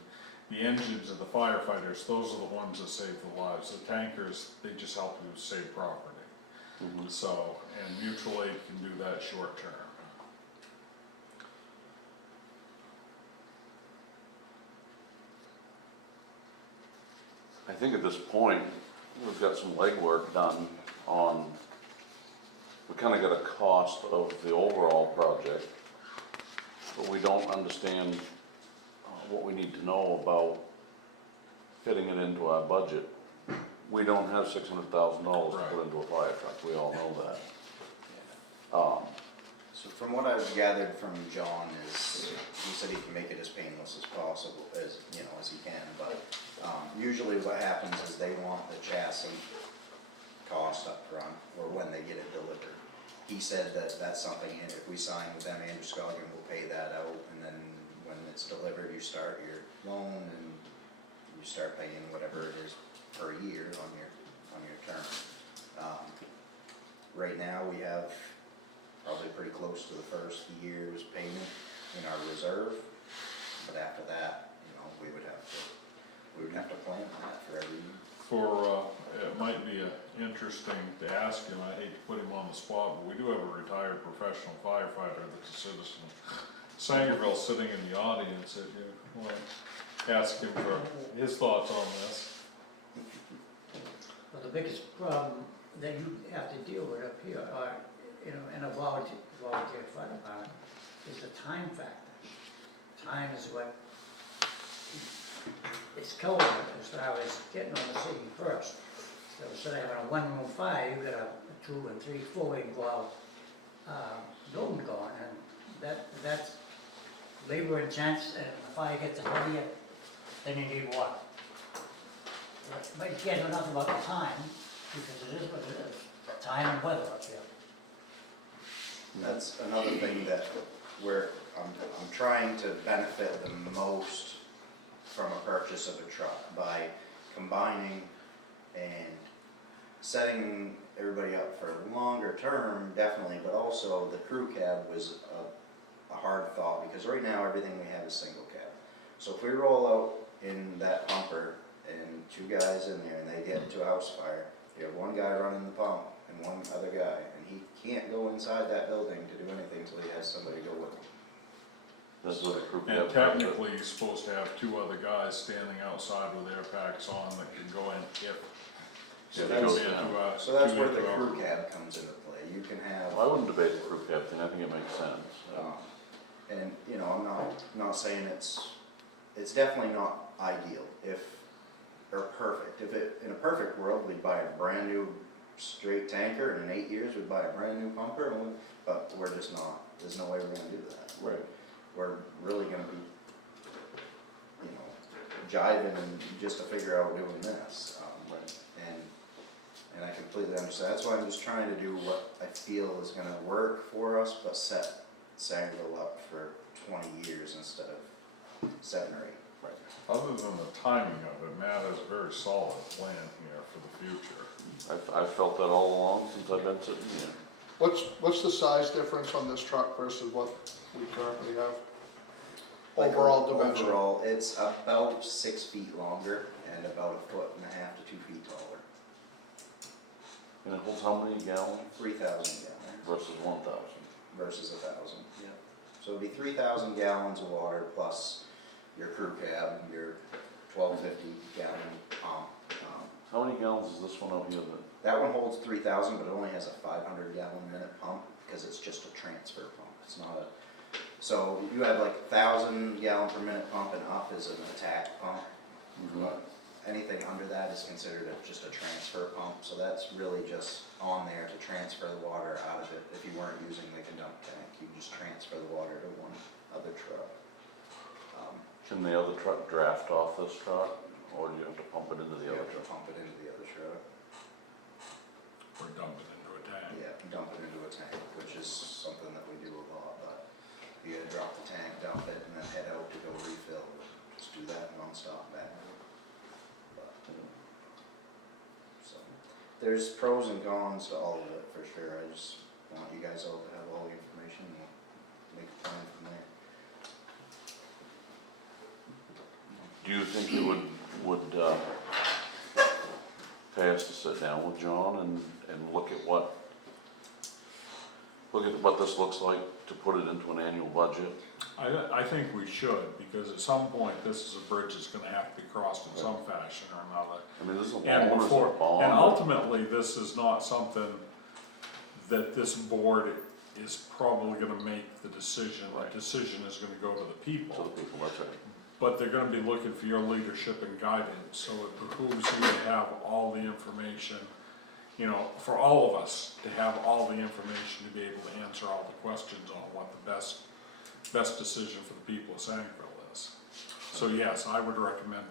the engines of the firefighters, those are the ones that save the lives. The tankers, they just help you save property. So, and mutual aid can do that short term. I think at this point, we've got some legwork done on, we kinda got a cost of the overall project, but we don't understand what we need to know about fitting it into our budget. We don't have $600,000 to put into a fire truck, we all know that. So from what I've gathered from John is, he said he can make it as painless as possible, as he can, but, usually what happens is they want the chassis cost up front, or when they get it delivered. He said that that's something, if we sign with them, Andrew Scoggin will pay that out, and then when it's delivered, you start your loan, and you start paying whatever it is per year on your term. Right now, we have probably pretty close to the first year's payment in our reserve. But after that, you know, we would have to plan that for every year. It might be interesting to ask him, I hate to put him on the spot, but we do have a retired professional firefighter that's a citizen of Sangerville sitting in the audience, if you want to ask him for his thoughts on this. Well, the biggest problem that you have to deal with up here, or, you know, in a volunteer fire department, is the time factor. Time is what is killing it as far as getting on the scene first. So instead of having a one-room fire, you've got a 2 and 3, 4 involved building going, and that's labor intense, and if the fire gets ahead of you, then you need water. But you can't do nothing about the time, because it is what it is, time and weather up here. That's another thing that I'm trying to benefit the most from a purchase of a truck by combining and setting everybody up for longer term, definitely, but also the crew cab was a hard thought, because right now everything we have is single cab. So if we roll out in that pumper and 2 guys in there and they get into a house fire, you have 1 guy running the pump and 1 other guy, and he can't go inside that building to do anything until he has somebody go with him. That's what a crew And cab. technically, you're supposed to have 2 other guys standing outside with air packs on that can go in if. So if it that's- goes into a So that's where the 2 hour. crew cab comes into play. You can have, I wouldn't debate the crew cab thing, I think it makes sense. and you know, I'm not saying it's definitely not ideal or perfect. In a perfect world, we'd buy a brand new straight tanker, and in 8 years we'd buy a brand new pumper, but we're just not. There's no way we're gonna do that. Right. We're really gonna be, you know, jiving and just to figure out doing this. And I completely understand. That's why I'm just trying to do what I feel is gonna work for us, but set Sangerville up for 20 years instead of 7 or 8. Other than the timing of it, Matt has a very solid plan here for the future. I've felt that all along since I've been sitting here. What's the size difference on this truck versus what we currently have? Like, Overall dimension? Overall, it's about 6 feet longer and about 1.5 to 2 feet taller. And it holds how many gallons 3,000 gallons versus 1,000? versus 1,000. Yeah. So it'd be 3,000 gallons of water plus your crew cab, your 1,250 gallon pump. How many gallons is this one out here then? That one holds 3,000, but it only has a 500 gallon minute pump because it's just a transfer pump. It's not a. So you have like 1,000 gallon per minute pump, and up is an attack pump. But anything under that is considered just a transfer pump. So that's really just on there to transfer the water out of it. If you weren't using like a dump tank, you just transfer the water to one other truck. Can the other truck draft off this truck, or do you have to pump it into the You other have to truck? pump it into the other truck. Or dump it into a tank. Yeah, dump it into a tank, which is something that we do a lot, but you gotta drop the tank, dump it, and then head out to go refill. Just do that nonstop back. But, so, there's pros and cons to all of it, for sure. I just want you guys all to have all the information and we'll make a plan from there. Do you think it would pay us to sit down with John and look at what this looks like to put it into an annual budget? I think we should, because at some point, this is a bridge that's gonna have to be crossed in some fashion or another. I mean, this is a And bond, before, it's a bond. and ultimately, this is not something that this board is probably gonna make the decision. Right. The decision is gonna go to the To people. the people, that's right. But they're gonna be looking for your leadership and guidance, so it behooves you to have all the information, you know, for all of us, to have all the information to be able to answer all the questions on what the best decision for the people of Sangerville is. So yes, I would recommend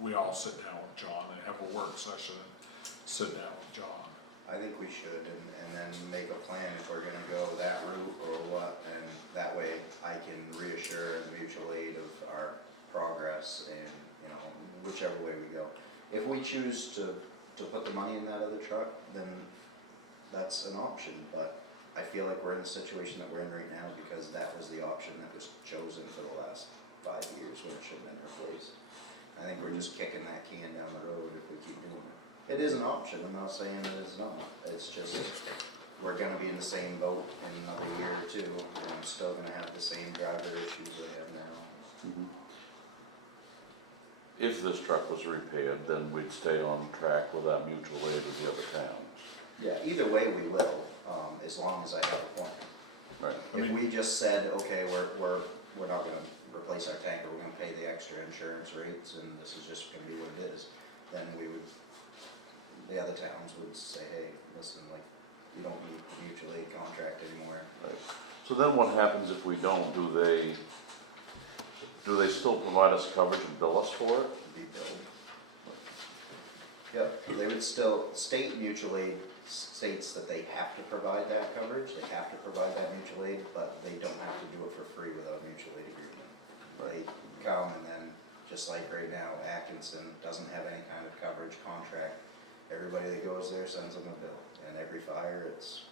we all sit down with John and have a work session and sit down with John. I think we should, and then make a plan if we're gonna go that route or what, and that way I can reassure the mutual aid of our progress and, you know, whichever way we go. If we choose to put the money in that other truck, then that's an option, but I feel like we're in the situation that we're in right now because that was the option that was chosen for the last 5 years when it should have been replaced. I think we're just kicking that can down the road if we keep doing it. It is an option, I'm not saying that it's not, it's just, we're gonna be in the same boat in another year or two, and I'm still gonna have the same driver issues I have now. If this truck was repaired, then we'd stay on track with our mutual aid with the other towns. Yeah, either way we will, as long as I have a plan. Right. If we just said, okay, we're not gonna replace our tanker, we're gonna pay the extra insurance rates, and this is just gonna be what it is, then the other towns would say, hey, listen, like, you don't need the mutual aid contract anymore. Right. So then what happens if we don't? Do they still provide us coverage and bill us for it? Be billed. Yep, they would still, state mutual aid states that they have to provide that coverage, they have to provide that mutual aid, but they don't have to do it for free without a mutual aid agreement. They come and then, just like right now, Atkinson doesn't have any kind of coverage contract. Everybody that goes there sends them a bill, and every fire, it's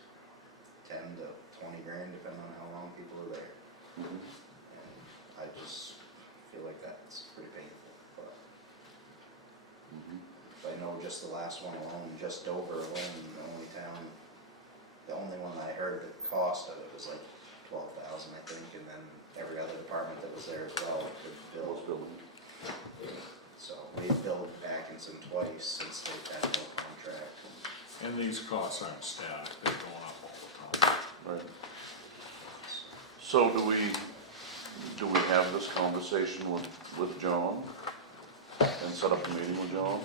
10 to 20 grand, depending on how long people are there. Mhm. And I just feel like that's pretty painful, but Mhm. I know just the last one alone, just Dover alone, the only one that I heard the cost of it was like 12,000, I think, and then every other department that was there as well could bill. Those buildings. So we've billed Atkinson twice since they've had no contract. And these costs aren't static, they're going up all the time. Right. So do we have this conversation with John and set up a meeting with John?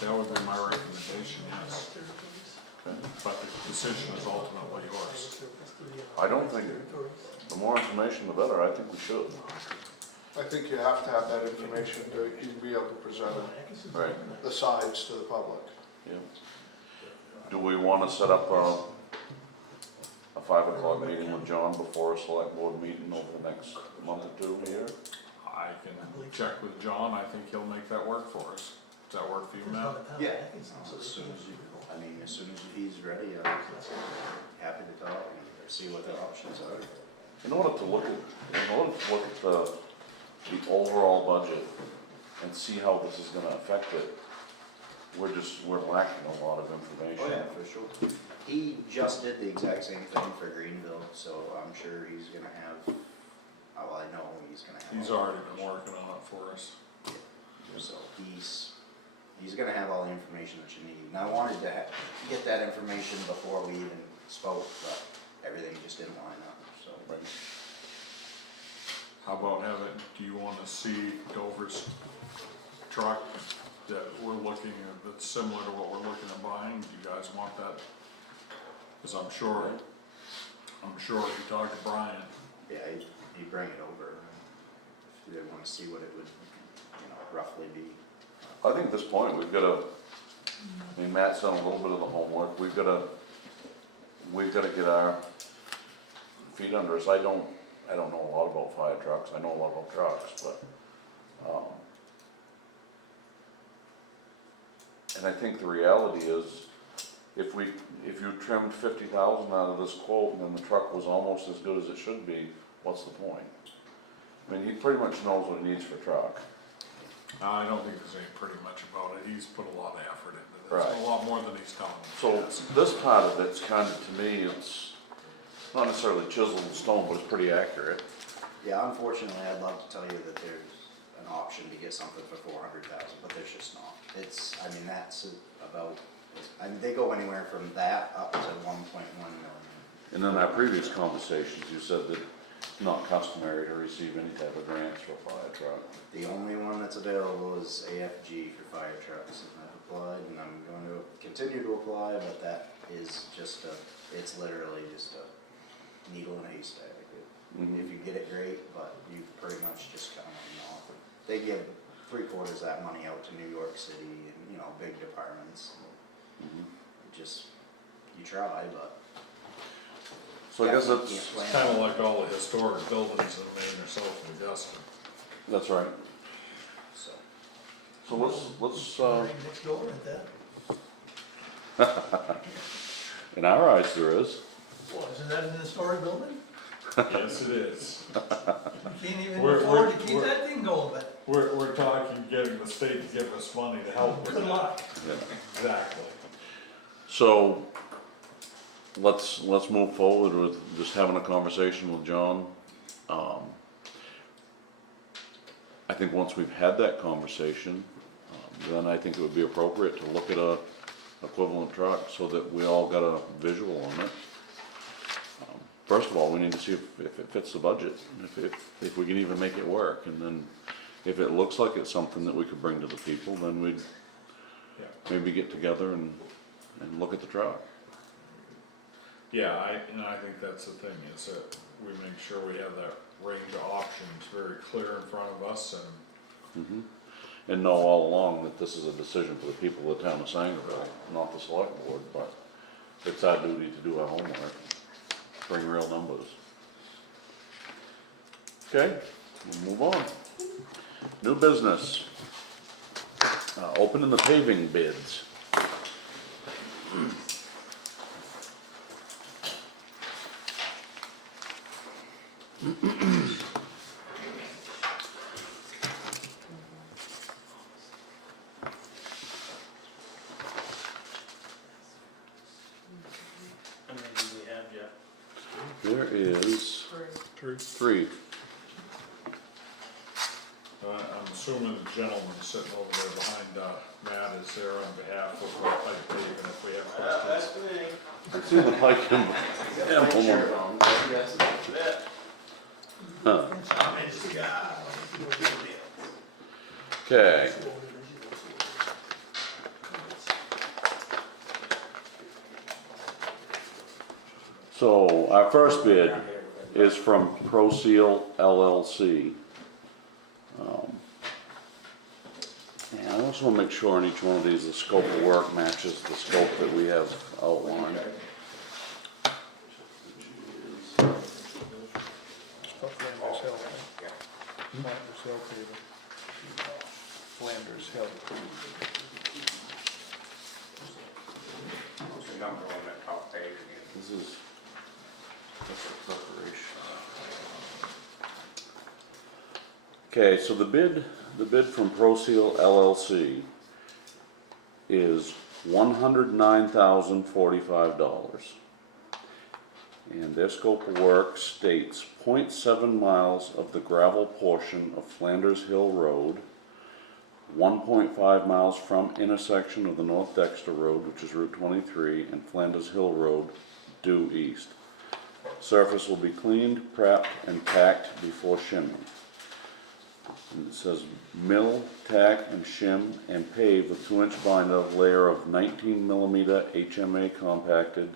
That would be my recommendation, yes. Okay. But the decision is ultimately yours. I don't think, the more information the better, I think we should. I think you have to have that information to even be able to present Right. the sides to the public. Yeah. Do we wanna set up a 5 o'clock meeting with John before a select board meeting over the next month or two here? I can check with John, I think he'll make that work for us. Does that work for you, Matt? Yeah. As soon as he's ready, I'm happy to talk and see what the options are. In order to look at the overall budget and see how this is gonna affect it, we're lacking a lot of information. Oh yeah, for sure. He just did the exact same thing for Greenville, so I'm sure he's gonna have, well, I know he's gonna have. He's all the already been information. working on it for us. So he's gonna have all the information that you need. And I wanted to get that information before we even spoke, but everything just didn't line up, so. Right. How about do you wanna see Dover's truck that we're looking at, that's similar to what we're looking at buying? Do you guys want that? Cause I'm sure if you talk to Brian, Yeah, he'd bring it over, if they wanna see what it would, roughly be. I think at this point, we've gotta, Matt's done a little bit of the homework, we've gotta get our feet under us. I don't know a lot about fire trucks, I know a lot about trucks, but, and I think the reality is, if you trimmed 50,000 out of this quote and then the truck was almost as good as it should be, what's the point? He pretty much knows what he needs for a truck. I don't think there's any pretty much about it, he's put a lot of effort into this, Right. a lot more than he's telling us. So this part of it's kind of, to me, it's not necessarily chiseled in stone, but it's pretty accurate. Yeah, unfortunately, I'd love to tell you that there's an option to get something for 400,000, but there's just not. That's about, they go anywhere from that up to 1.1 million. And in our previous conversations, you said that it's not customary to receive any type of grants for a fire truck. The only one that's available is AFG for fire trucks, and I've applied, and I'm going to continue to apply, but that is it's literally just a needle in a haystack. If you get it, great, but you pretty much just kind of, they give 3/4 of that money out to New York City and, big departments. You try, but. So I guess definitely that's, can't It's plan kinda on it. like all the historic buildings in Maine or South Augusta. that's right. So, So let's, Next door at that. in our eyes there is. Well, isn't that an historic building? Yes, it is. You can't even We're- afford to we're- keep that thing going, but We're talking getting the state to give us money to help with good that. luck. Exactly. So, let's move forward with just having a conversation with John. I think once we've had that conversation, then I think it would be appropriate to look at a equivalent truck so that we all got a visual on it. First of all, we need to see if it fits the budget, if we can even make it work, and then if it looks like it's something that we could bring to the people, then we'd Yeah. maybe get together and look at the truck. Yeah, I think that's the thing, is that we make sure we have that range of options very clear in front of us, and And know all along that this is a decision for the people of the town of Sangerville, not the select board, but it's our duty to do our homework, bring real numbers. Okay, we'll move on. New business. Opening the paving bids. How many do we have, Jeff? There is three. I'm assuming the gentleman sitting over there behind, Matt is there on behalf of Pike Paving if we have questions. I see the pike emblem. Huh. Okay. So our first bid is from ProSeal LLC. And I also want to make sure on each one of these, the scope of work matches the scope that we have outlined. Flanders Hill. Flanders Hill paving. Flanders Hill. This is a preparation. Okay, so the bid from ProSeal LLC is $109,045. And their scope of work states 0.7 miles of the gravel portion of Flanders Hill Road, 1.5 miles from intersection of the North Dexter Road, which is Route 23, and Flanders Hill Road, due east. Surface will be cleaned, prepped, and tacked before shimming. And it says mill, tack, and shim, and pave with 2-inch binder layer of 19 millimeter HMA compacted,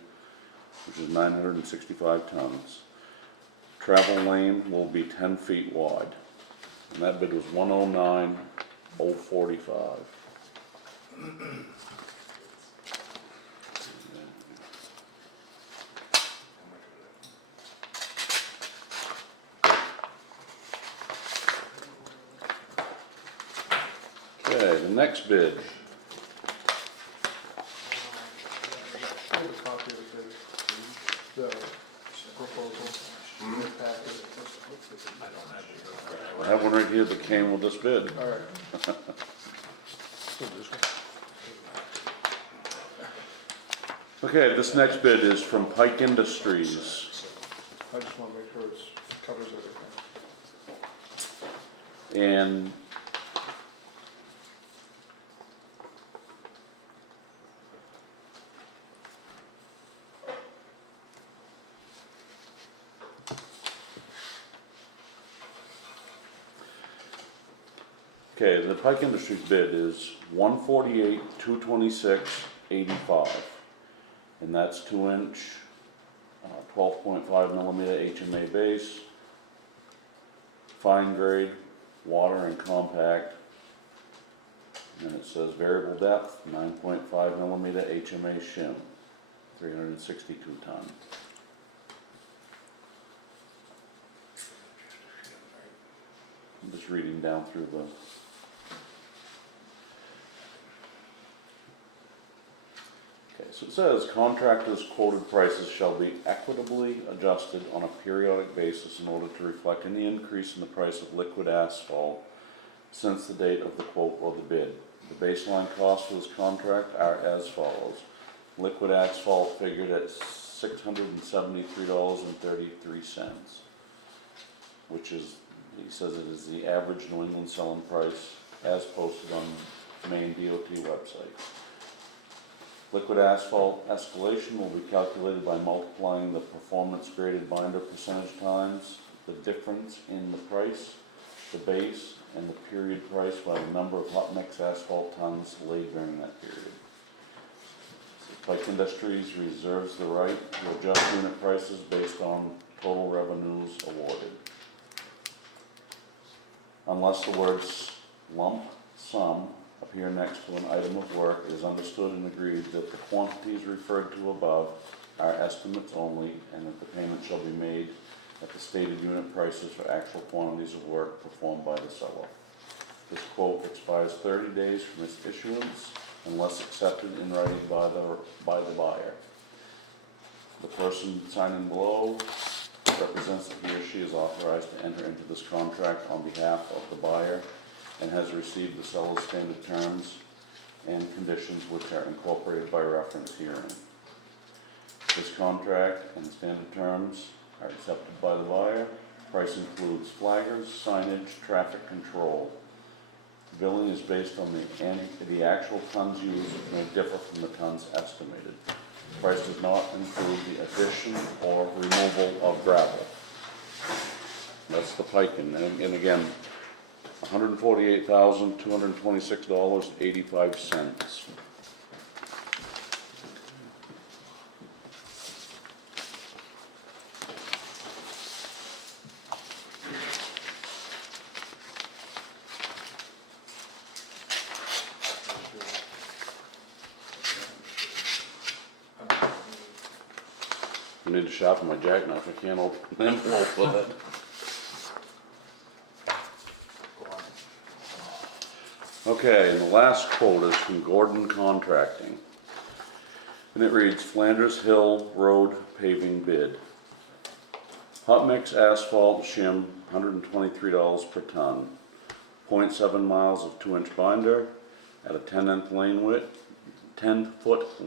which is 965 tons. Travel lane will be 10 feet wide. And that bid was $109,045. Okay, the next bid. I have a copy of the proposal. The packet. I have one right here that came with this bid. All right. Okay, this next bid is from Pike Industries. I just wanna make sure it covers everything. And okay, the Pike Industries bid is 148,226.85, and that's 2-inch, 12.5 millimeter HMA base, fine grade, water and compact, and it says variable depth, 9.5 millimeter HMA shim, 362 ton. I'm just reading down through the. Okay, So it says contractors' quoted prices shall be equitably adjusted on a periodic basis in order to reflect any increase in the price of liquid asphalt since the date of the quote or the bid. The baseline costs for this contract are as follows. Liquid asphalt figured at $673.33, which is, he says it is the average New England selling price as posted on Maine DOT website. Liquid asphalt escalation will be calculated by multiplying the performance graded binder percentage times the difference in the price, the base, and the period price by the number of hot mix asphalt tons laid during that period. So Pike Industries reserves the right to adjust unit prices based on total revenues awarded. Unless the words lump sum appear next to an item of work, it is understood and agreed that the quantities referred to above are estimates only, and that the payment shall be made at the stated unit prices for actual quantities of work performed by the seller. This quote expires 30 days from its issuance unless accepted in writing by the buyer. The person signing below represents that he or she is authorized to enter into this contract on behalf of the buyer and has received the seller's standard terms and conditions which are incorporated by reference herein. This contract and standard terms are accepted by the buyer. Price includes flaggers, signage, traffic control. Billing is based on the actual tons used and may differ from the tons estimated. Price does not include the addition or removal of gravel. That's the piping, and again, $148,226.85. I need to sharpen my jackknife, I can't open an envelope with it. Okay, and the last quote is from Gordon Contracting. And it reads, Flanders Hill Road paving bid. Hot mix asphalt shim, $123 per ton. 0.7 miles of 2-inch binder at a 10-foot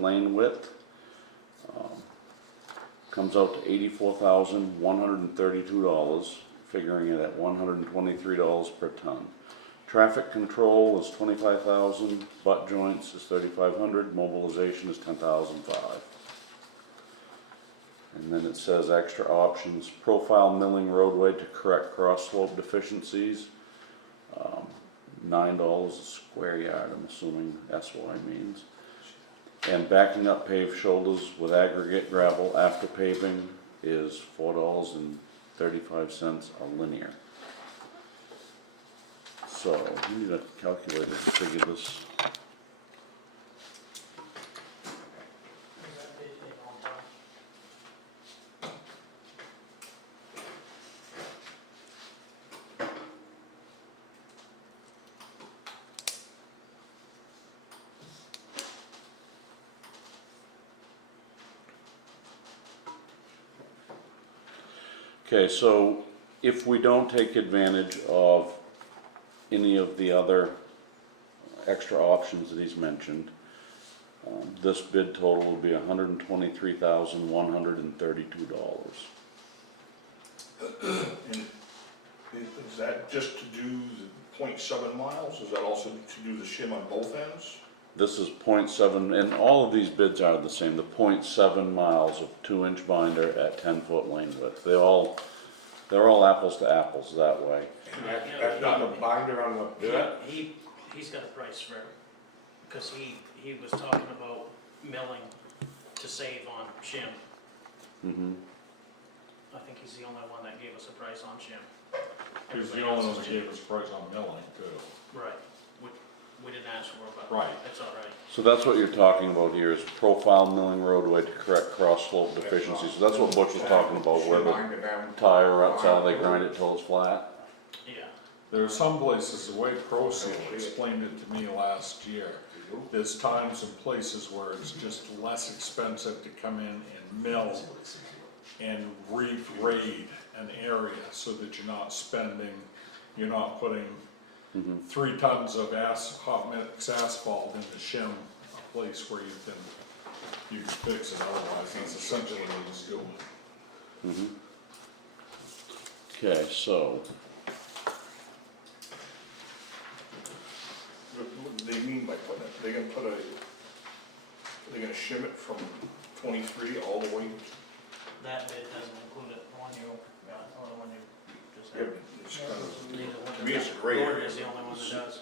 lane width. Comes out to $84,132, figuring it at $123 per ton. Traffic control is $25,000, butt joints is $3,500, mobilization is $10,500. And then it says extra options, profile milling roadway to correct cross slope deficiencies, $9 a square yard, I'm assuming SY means. And backing up paved shoulders with aggregate gravel after paving is $4.35 a linear. So, we need a calculator to figure this. Is that basically on top? Okay, so if we don't take advantage of any of the other extra options that he's mentioned, this bid total will be $123,132. And is that just to do the 0.7 miles? Is that also to do the shim on both ends? This is 0.7, and all of these bids are the same, the 0.7 miles of 2-inch binder at 10-foot lane width. They're all apples to apples that way. That's not the binder on the. He's got a price for it, because he was talking about milling to save on shim. Mm-hmm. I think he's the only one that gave us a price on shim. He's the Everybody only else one is that shim. gave us price on milling too. Right, we didn't ask for it, but Right. it's all right. So that's what you're talking about here, is profile milling roadway to correct cross slope deficiencies. So that's what Butch was talking about, where the tire ruts out, they grind it till it's flat. Yeah, There are some places, the way Procil explained it to me last year, there's times and places where it's just less expensive to come in and mill and regrade an area so that you're not spending, you're not putting 3 tons of hot mix asphalt into shim a place where you can fix it otherwise. That's essentially what it's doing. Okay, so, What do they mean by putting it, they're gonna shim it from 23 all the way? That bid doesn't include it, the one you got, or the one you just Yeah, had. but it's kind of, Neither one to me, it's a does. gray Gordon area. is the only one that does.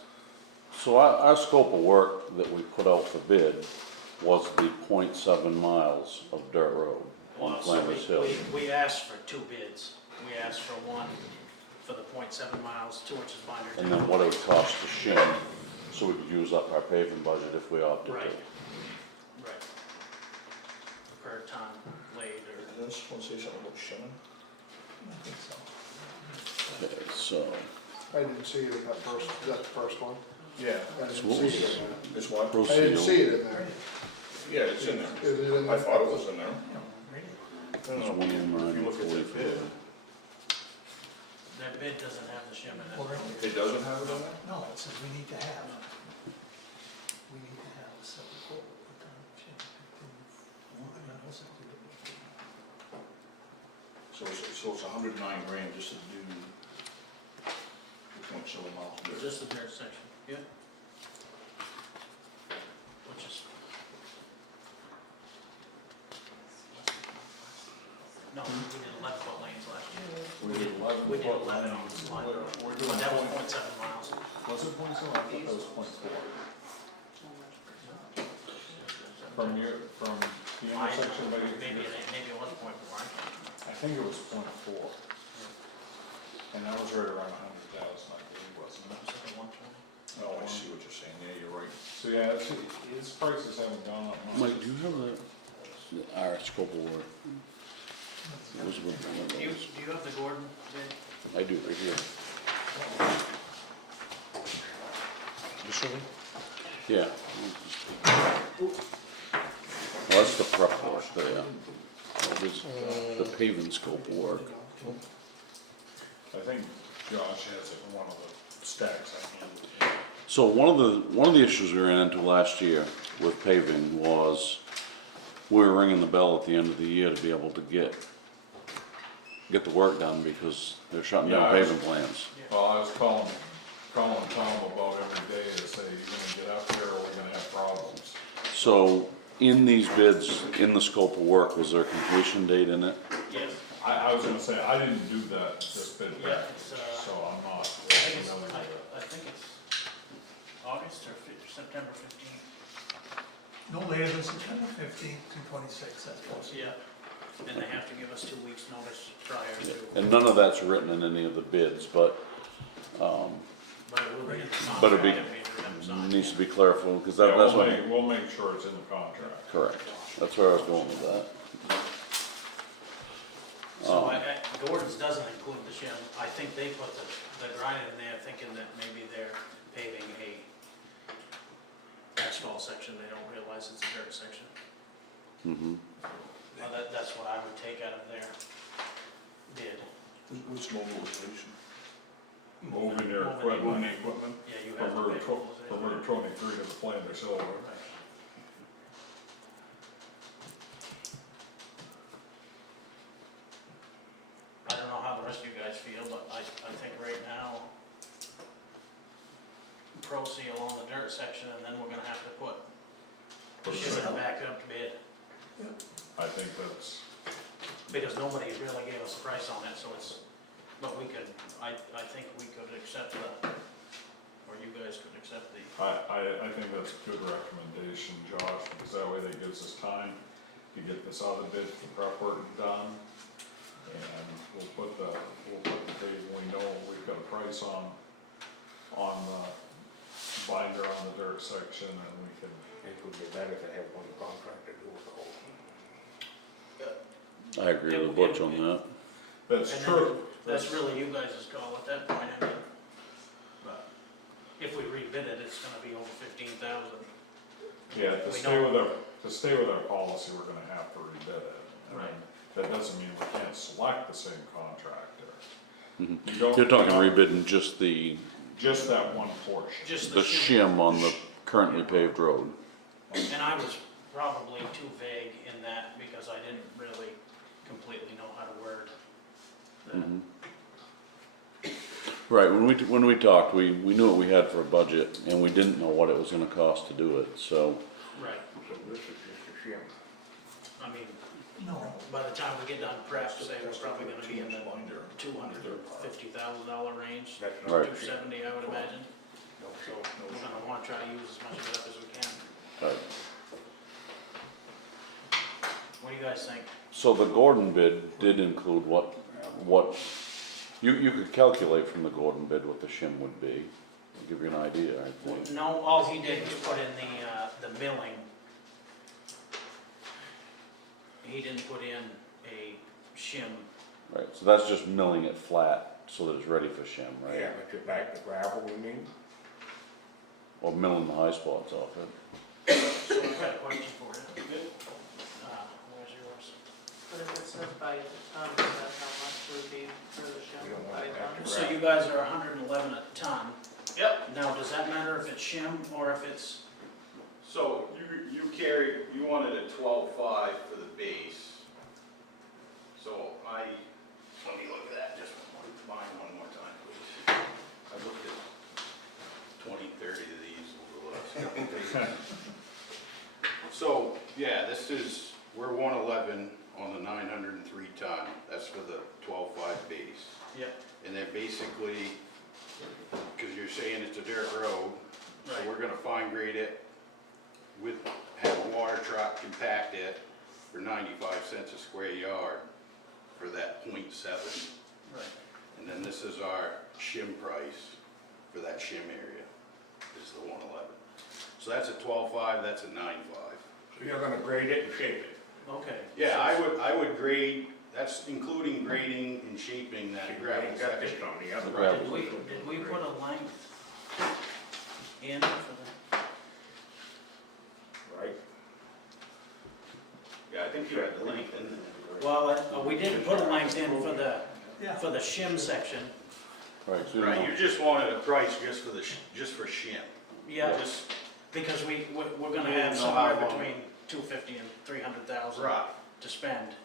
so our scope of work that we put out for bid was the 0.7 miles of dirt road on Well, so Flanders Hill. we asked for 2 bids. We asked for one for the 0.7 miles, 2 inches binder. And then what it would cost to shim, so we could use up our paving budget if we opted Right, to. right. Per ton laid or. Does this one say something about shimming? I think so. Okay, so, I didn't see it in that first, is that the first one? Yeah. I So didn't what see was- it in there. This what? I didn't see Procil, it in there. Yeah, it's in there. Is it in I there? thought it was in there. You know, read it. No, it's no, 109 if you look at the 44. bid, That bid doesn't have the shim in Well, it. right. it doesn't have it on there? No, it says we need to have a separate quote. But, shit, I don't know, something. So it's 109 grand just to do the 0.7 miles of dirt. Just the dirt section, yeah. Which is. No, we did 11-foot lanes last year. We did 11 We did foot 11 on lanes. this line, We're but doing that was point- 0.7 miles. Was it 0.7? I thought that was 0.4. From the intersection by your. Maybe it was 0.4. I think it was 0.4. And that was right around 100,000, I believe, wasn't it? So the 120. Oh, I see what you're saying, yeah, you're right. So yeah, his prices haven't gone up much. Mike, do you have our scope of work? Those were one of Do you those. have the Gordon bid? I do, right here. This one? Yeah. Well, that's the prep work there. That was the paving scope of work. I think Josh has it in one of the stacks I handed. So one of the issues we ran into last year with paving was we were ringing the bell at the end of the year to be able to get the work done because they're shutting down Yeah, I was- paving plans. Well, I was calling Tom about every day to say, you gonna get up here or we're gonna have problems. So in these bids, in the scope of work, was there a completion date in it? Yes. I was gonna say, I didn't do that, this bid Yeah, back, it's, so I'm not I think it's, familiar with it. I think it's August or September 15th. No later than September 15th to 26th, that's possible. Yeah. And they have to give us 2 weeks' notice prior to, And none of that's written in any of the bids, but but it will be in the But it'd be- contract if we have to sign. needs to be clarified because Yeah, that's what. we'll make sure it's in the contract. Correct. That's where I was going with that. So Gordon's doesn't include the shim. I think they put the grind in there thinking that maybe they're paving a asphalt section. They don't realize it's a dirt section. Mm-hmm. Well, that's what I would take out of their bid. What's mobilization? Moving their Moving equipment the equipment? Yeah, you from have to Route pay for from those. Route 23 to the Flanders Hill. Right. I don't know how the rest of you guys feel, but I think right now, Pro Seal on the dirt section, and then we're gonna have to put shim back up to bid, I think that's, because nobody really gave us a price on it, so it's, but we could, I think we could accept or you guys could accept the, I think that's a good recommendation, Josh, because that way that gives us time to get this other bid for prep work done. And we'll put the date, we know we've got a price on the binder on the dirt section, and we can. It would be better to have one contractor do it all. I agree with Butch on that. That's and true. then that's really you guys' call at that point, I mean, it's gonna be over 15,000. Yeah, to We stay don't- with our policy, we're gonna have to rebid it. I mean, Right. that doesn't mean we can't select the same contractor. Mhm. You don't- You're talking you don't- rebidding just Just that one portion. Just the shim on the currently paved road. And I was probably too vague in that because I didn't really completely know how to word that. Mhm. Right, when we talked, we knew what we had for a budget, and we didn't know what it was gonna cost to do it, so. Right, So this is just a shim. I mean, No, by the time we get done prep, say we're probably gonna be in the $250,000 range, That's not Right. a shim. 270, I would imagine. No, So we're gonna wanna try to use as much of it up as we can. Right. What do you guys think? So the Gordon bid did include what, you could calculate from the Gordon bid what the shim would be, to give you an idea, I think. No, all he did was put in the milling. He didn't put in a shim. Right, so that's just milling it flat so that it's ready for shim, right? Yeah, but you're back to gravel, you mean? Or milling the high spots off it. So I've got a question for you. Where's yours? But if it says by ton, that's how much would be for the You shim don't want by it ton? back to So you guys are 111 a ton. Yep, Now, does that matter if it's shim or if it's, so you wanted a 12.5 for the base. So let me look at that, just mine one more time, please. I looked at 20, 30 of these over the last couple of days. So, yeah, we're 111 on the 903 ton, that's for the 12.5 base. yep, And then basically, because you're saying it's a dirt road, so Right. we're gonna fine grade it have a water truck compact it for 95 cents a square yard for that 0.7. right. And then this is our shim price for that shim area, is the 111. So that's a 12.5, that's a 9.5. So you're gonna grade it and shape it. Okay. Yeah, I would grade, that's including grading and shaping that gravel You got this section. on the other. The gravel. Did we put a length in for the, Right? Yeah, I think you had the length in there. well, we didn't put a length in yeah. for the shim section. Right, so you Right, don't you just wanted a price just for just for shim. Yeah, Just, because we're gonna You have didn't know how somewhere long. between 250 and 300,000 right. to spend.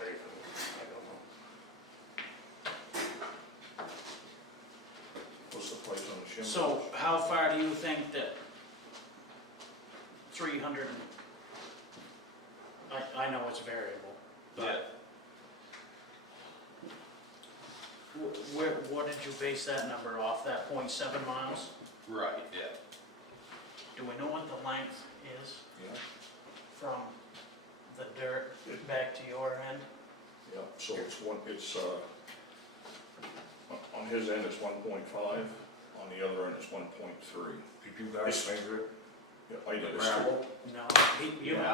I don't know. What's the price on the shim? So how far do you think that 300, I know it's variable, Yeah. but what did you base that number off, that 0.7 miles? Right, yeah. Do we know what the length is Yeah, from the dirt back to your end? yeah, so on his end it's 1.5, on the other end it's 1.3. Did you guys measure it? Yeah, I did. Gravel? No, you Yeah, know,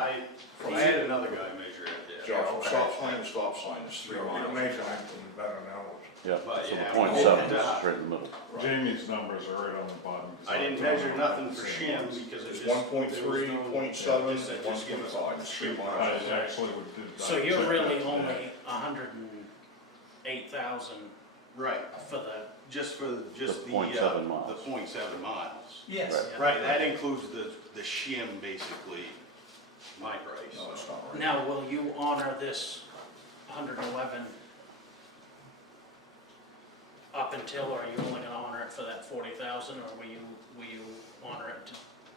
I had another guy measure it, yeah. Yeah, from okay. stop sign to stop sign is 3 You miles. measure it, you better know. yeah, But so the yeah, .7 and, is right in the middle. Jamie's numbers are right on the bottom. I didn't measure nothing for shim because it It's just. 1.3, there was no- 0.7, just said just give us 1.5, it's 3 miles. Actually, we did. so you're really only 108,000 Right, for the, just the 0.7 miles. The 0.7 miles. Yes. Right, that includes the shim, basically, my price. No, it's not right. now will you honor this 111 up until, or are you only gonna honor it for that 40,000, or will you honor it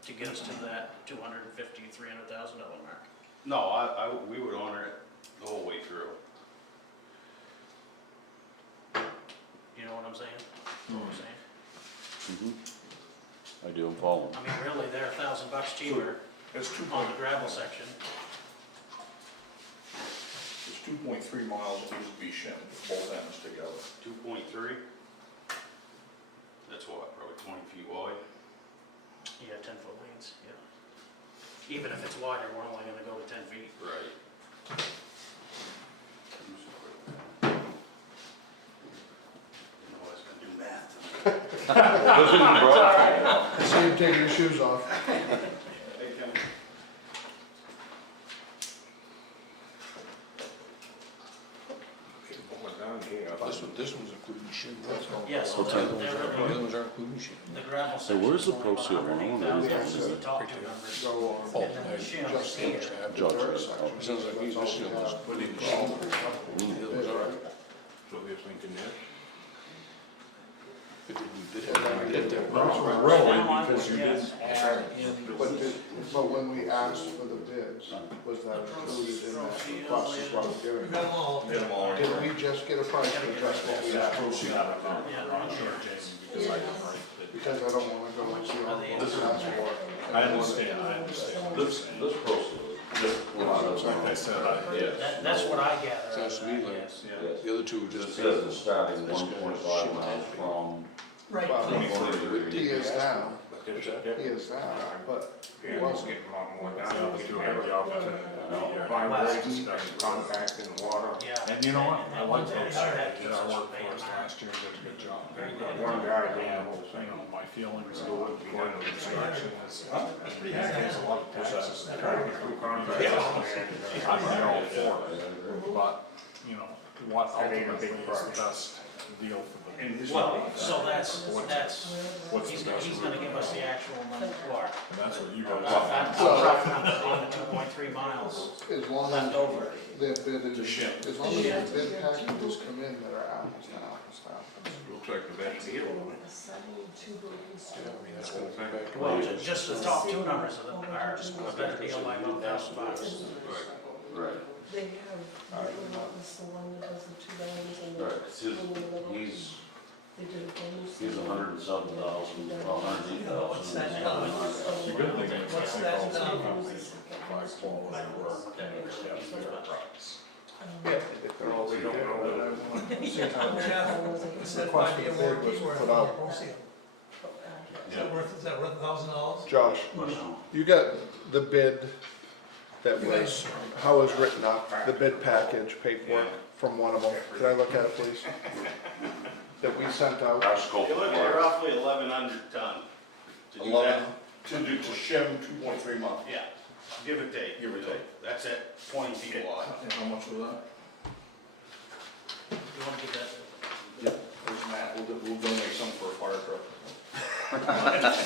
to get us to that $250,000, $300,000 mark? No, we would honor it the whole way through. You know what I'm saying? What I'm saying? I do, I'm following. I mean, really, they're $1,000 cheaper It's 2. on the gravel section. It's 2.3 miles of used to be shim, both ends together. 2.3? That's what, probably 20 feet wide? Yeah, 10-foot lanes, yeah. Even if it's wider, we're only gonna go to 10 feet. Right. I was gonna do math. I see him taking his shoes off. Hey, Kim. This one's including shit. Yes, What's the that? The other ones aren't including shit. gravel Hey, section where's is the only post here? I don't know. 108,000 is the top two numbers. Go on. Oh, And then the shim just here. the Judge. dirt section. It sounds like he's just still just putting the shit. The others aren't. So they're thinking that. If we did that. Really, because you didn't Yes. add in. But when we asked for the bids, was that included in that process what we're We doing? got them all. Get them all. Did we just get a price for just what we asked? Yeah, Ron, sure. Because I don't wanna go and see all This the is- ask for. I understand what you're saying. This process, Like I said, That's what I gather. Sounds to me like, Yes. the other two are It just. says it's starting This guy's 1.5 shit. miles from. Right. Well, Twenty-three. he is now, he is now, but he wasn't. Yeah. And you know what, I like Yeah, those, that did keeps our us work paying for us that. last year, did a good job. You know, my feelings on going to construction is, there's a lot of processes that are I'm all for it, but, you know, what ultimately is the best deal for the. Well, so that's, What's he's the best he's gonna route? give us the actual number, or, And that's what you guys. rough number on the 2.3 miles As long left as over. their bid is, To ship. as long as the bid packages come in that are apples to apples to apples. Looks like the best deal. That's gonna come back. Well, just the top two numbers of them are a better deal by about $1,000. Right, They have, the one that does the $2 and the. right, it's his, he's, They did a bonus. he's 107,000, well, 108,000. The good thing is, I What's think that, also, um, by quality work, then we have a better price. It said 5-year warranty, worth, we'll see. Is that worth $1,000? Josh, you got the bid that was, how it was written up, the bid package paperwork from one of them. Could I look at it, please? That we sent out. Our scope You're of looking at work. roughly 1,100 ton to do that. To shim 2.3 miles. Yeah, give or take. Give or take. That's at 20 feet wide. And how much was that? You wanna give that? Yep, there's Matt, we'll donate some for a fire truck.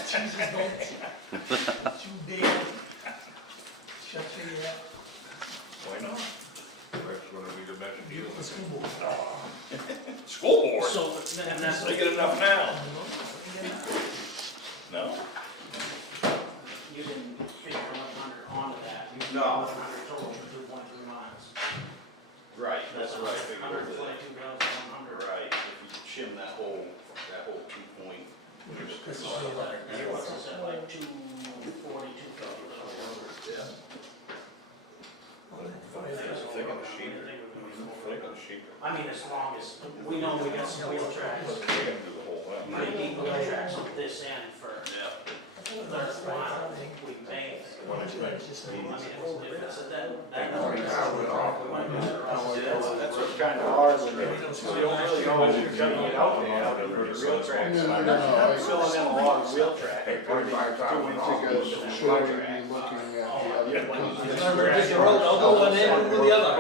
Jesus, don't. Too big. Shut your up. Why not? That's gonna be the best deal. The school board. School board, So, and that's, they get enough now. No? you didn't figure 1,100 onto that. You figured No. 1,100 total for 2.3 miles. Right, that's what I figured. 122,100. Right, if you shim that whole 2 point. What's that, like 240, 250? Yeah. Thick on the sheet. Thick on the sheet. I mean, as long as, we know we got some wheel tracks, They're gonna do the whole thing. pretty deep wheel tracks on this end for Yeah. third mile, we pay. What I think. I mean, if it's at that number, we might be better off. That's what's kind of hard when you don't really know if you're gonna get out there, out there for the real tracks. No, I'm filling in a lot of wheel track. I think you guys should be looking at the other pieces. I'll go one end and do the other.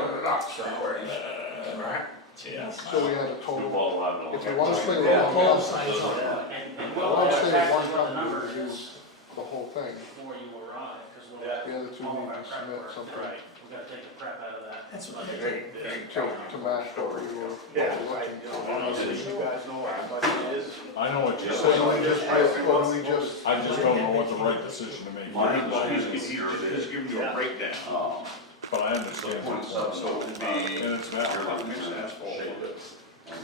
Yeah. So we had a Do total, all 11 if you over. wanna split it Yeah, all call up, signs on that. And I we'll wanna have say back one to the company numbers reviews the whole thing. before you arrive, because we'll. Yeah. The other two all need our to prep submit work. something. Right, we gotta take the prep out of that. That's what I think. To match what we were looking for. Honestly, you guys know what our budget is. I know what you're So do saying, we just, or do we just, I just don't know what the right decision to make is, He's giving you a breakdown. but I understand. what you're saying. So it would be. And it's valid. Asphalt with it. I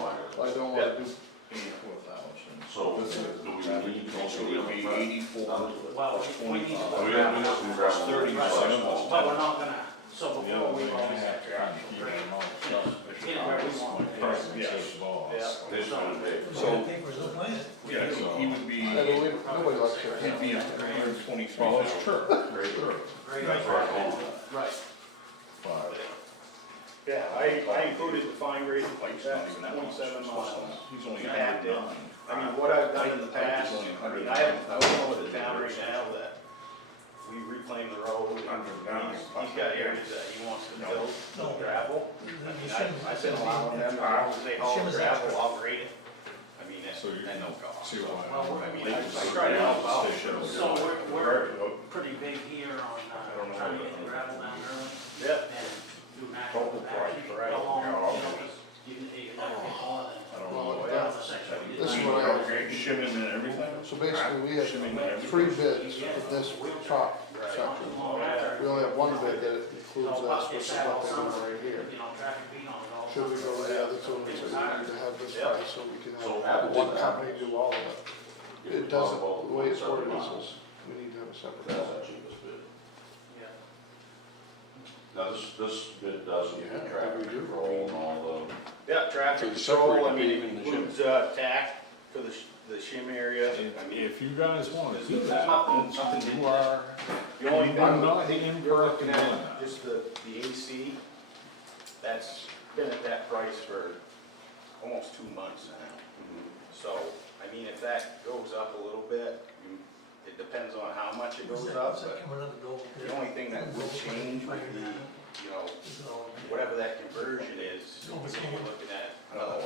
don't wanna do, 84,000. So, do we need to So it'll be 84. Well, we need to. Oh, we gotta do this in gravel. 30 But we're not gonna, so The before other we thing always is have to, keep it in mind. get it where we want. This one, Dave. So, Papers, look like it. yeah, he would be, I mean, nobody likes it. he'd be at 123. Well, that's true. Great. Right. Yeah, I included the fine grade, Like, that's not even that much. 27 miles. He's only Mapped it. 109. I mean, what I've done in the past, I mean, I have one with the town right now that we reclaim the road. He's got areas that he wants to build gravel. I mean, I've been allowing them, as long as they haul the gravel, I'll grade it. I mean, at So you at no cost. see why. I mean, I try to help out. So we're pretty big here on, trying to get the gravel down early Yeah. and do natural compaction. How long, you know, 'cause you gotta get more than, well, down the section we did. This is last what year. I, Shimming and everything? so basically, we had 3 bids for this top section. We only have 1 bid that includes this, which is what they're doing right here. You know, traffic beat on it all. Should we go to the other 2 and say we need to have this price so we can So have Apple one did that. company do all of it? It doesn't, the way it's worded is, we need to have a separate. That's the cheapest bid. Yeah. Now, this bid doesn't Yeah, traffic we do. control and all Yeah, traffic So you control, I separate mean, paving and the includes, tack for the shim area. I mean, If you guys wanna there's do there's that, nothing, you are, the only thing, I'm not I think in you're for looking doing at, that. just the AC, that's been at that price for almost 2 months now. So, I mean, if that goes up a little bit, it depends on how much it goes up, but the only thing that would change would be, you know, whatever that conversion is, so you're looking at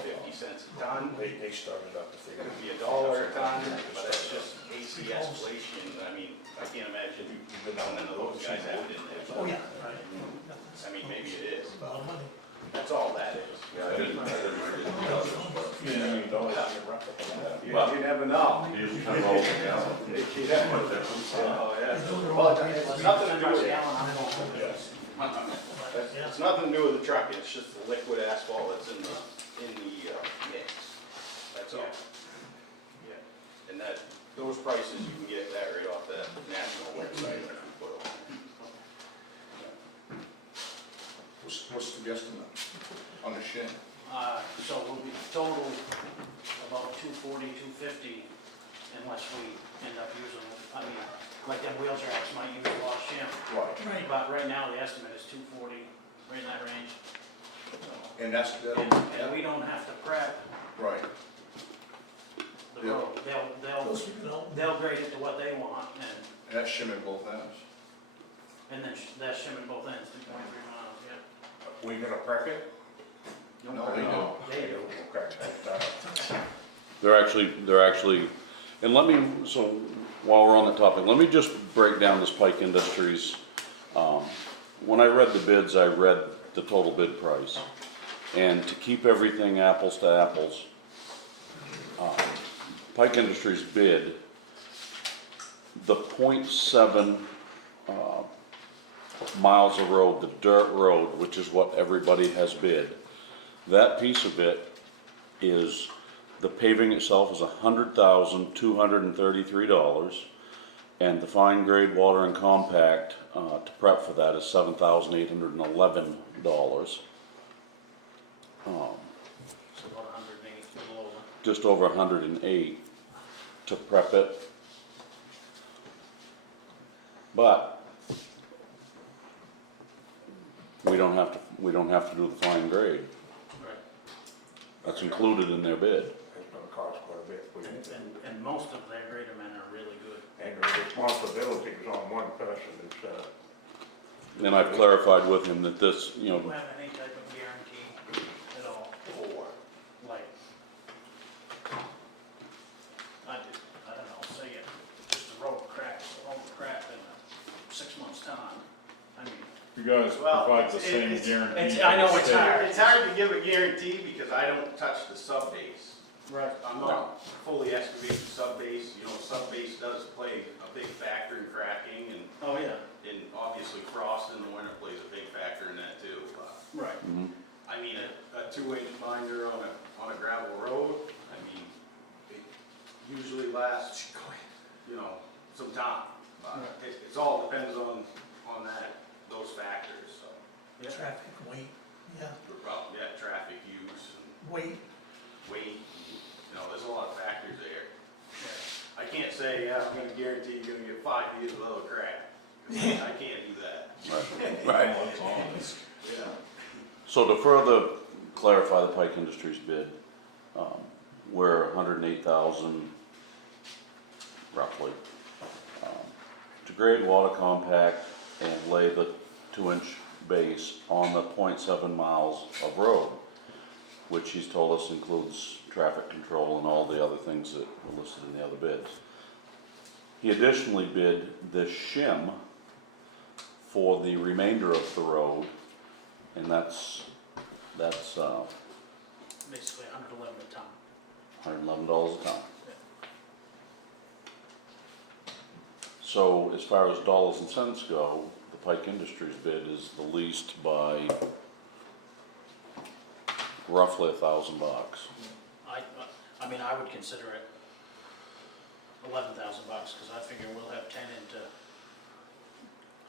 50 cents a ton. They started up to It's figure. gonna be $1 a ton, but that's just AC escalation. I mean, I can't imagine none of those guys have it in there. Oh, yeah. I mean, maybe it is. A lot of money. That's all that is. Yeah, I didn't realize this, but You never know. you usually come over, yeah. Oh, yeah. Well, it's nothing to do with it. It's nothing to do with the truck, it's just the liquid asphalt that's in the mix. That's all. Yeah. And that, those prices, you can get that right off that national website that we put on. What's the guesstimate on the shim? So we'll be total about 240, 250 unless we end up using, I mean, like them wheel tracks might use a lot of shim. Right. Right. But right now, the estimate is 240, right in that range. And that's, And we don't have to prep right. the road. Those people don't. They'll grade it to what they want and And that's shimming both ends. then that's shimming both ends, 2.3 miles, yeah. We gonna prep it? No, they don't. They do. Okay. They're actually, and let me, so while we're on the topic, let me just break down this Pike Industries. When I read the bids, I read the total bid price. And to keep everything apples to apples, Pike Industries bid, the .7 miles of road, the dirt road, which is what everybody has bid, that piece of it is, the paving itself is $100,233, and the fine grade water and compact to prep for that is $7,811. It's about 108, a little over. Just over 108 to prep it. But we don't have to do the fine grade. Right. That's included in their bid. It's gonna cost quite a bit. And most of their grader men are really good. And the responsibility is on one person, it's, And I've clarified with him that this, Do you have any type of guarantee at all? Or, Like, I don't know, say it, just the road cracks in 6 months' time. I mean, you guys well, provide the same it's- guarantee. I know for the it's state. hard. it's hard to give a guarantee because I don't touch the sub base. right. I'm not fully excavating the sub base, you know, sub base does play a big factor in cracking and Oh, yeah. obviously frost in the winter plays a big factor in that too. Right. I mean, a 2-inch binder on a gravel road, I mean, it usually lasts, you know, some time. It's all depends on those factors, so, Traffic, weight, yeah, yeah, traffic use and weight. weight, you know, there's a lot of factors there. I can't say, yeah, I'm gonna guarantee you're gonna get 5 years without a crack. I can't do that. Right. Yeah. So to further clarify the Pike Industries bid, we're 108,000 roughly, to grade, water compact, and lay the 2-inch base on the 0.7 miles of road, which he's told us includes traffic control and all the other things that were listed in the other bids. He additionally bid the shim for the remainder of the road, and that's Basically $111 a ton. $111 a ton. So as far as dollars and cents go, the Pike Industries bid is the least by roughly $1,000. I mean, I would consider it $11,000, because I figure we'll have 10 into.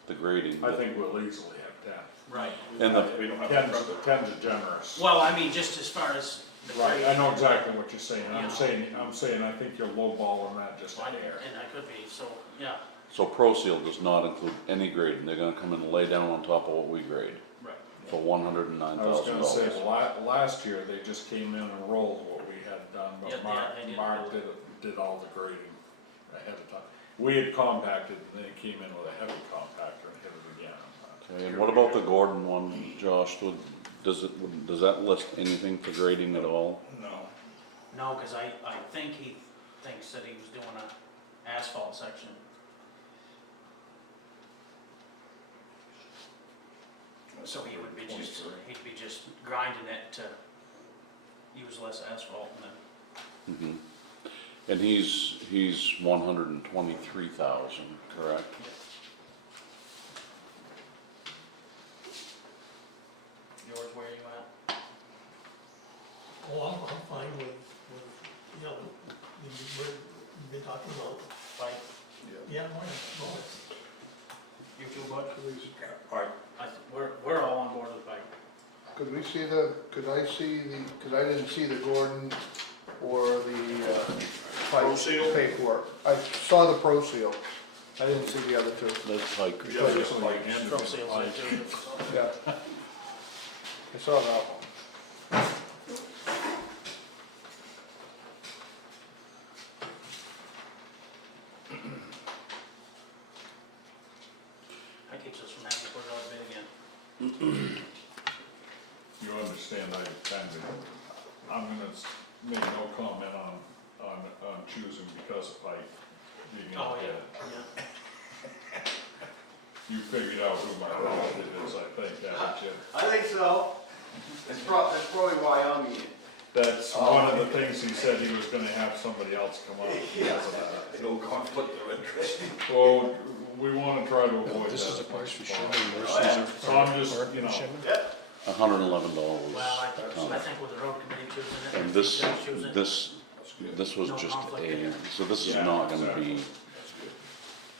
The grading. I think we'll easily have 10. Right. And the, We don't have. 10's a generous. Well, I mean, just as far as the Right, grade. I know exactly what you're saying, You I'm know. saying I think you're lowballing that just a And hair. I could be, so, yeah, so ProSeal does not include any grading. They're gonna come in and lay down on top of what we grade right. for $109,000. I was gonna say, last year, they just came in and rolled what we had done, Yeah, but Mark, they did. Mark did all the grading ahead of time. We had compacted, and they came in with a heavy compactor and hit it again. Okay, and what about the Gordon one, Josh? Does that list anything for grading at all? No. No, because I think he thinks that he was doing a asphalt section. So he would be just, he'd be just grinding it to use less asphalt and then. Mhm. And he's 123,000, correct? George, where are you at? Oh, I'm fine with, you know, we've been talking about, Like, yeah, no, you two, Butch? Alright, We're all on board with Pike. Could I didn't see the Gordon or the, Pike ProSeal? paperwork. I saw the ProSeal, I didn't see the other two, That's Pike. Just like From sales there too. yeah. I saw that one. That keeps us from having to put it out of bid again. You understand, I'm gonna make no comment on choosing because of Pike being in Oh, bid. yeah. You figured out who my relative is, I think, haven't you? I think so. That's probably why I'm here. That's one of the things he said he was gonna have somebody else come up. No conflict of interest. Well, we wanna try to avoid that. This is the price for shimming So versus I'm just, you know, Yep. $111 Well, a ton. I think with the road committee choosing it. And this, you guys choosing it, this was No just conflict in a, there. so this is Yeah, not gonna exactly. be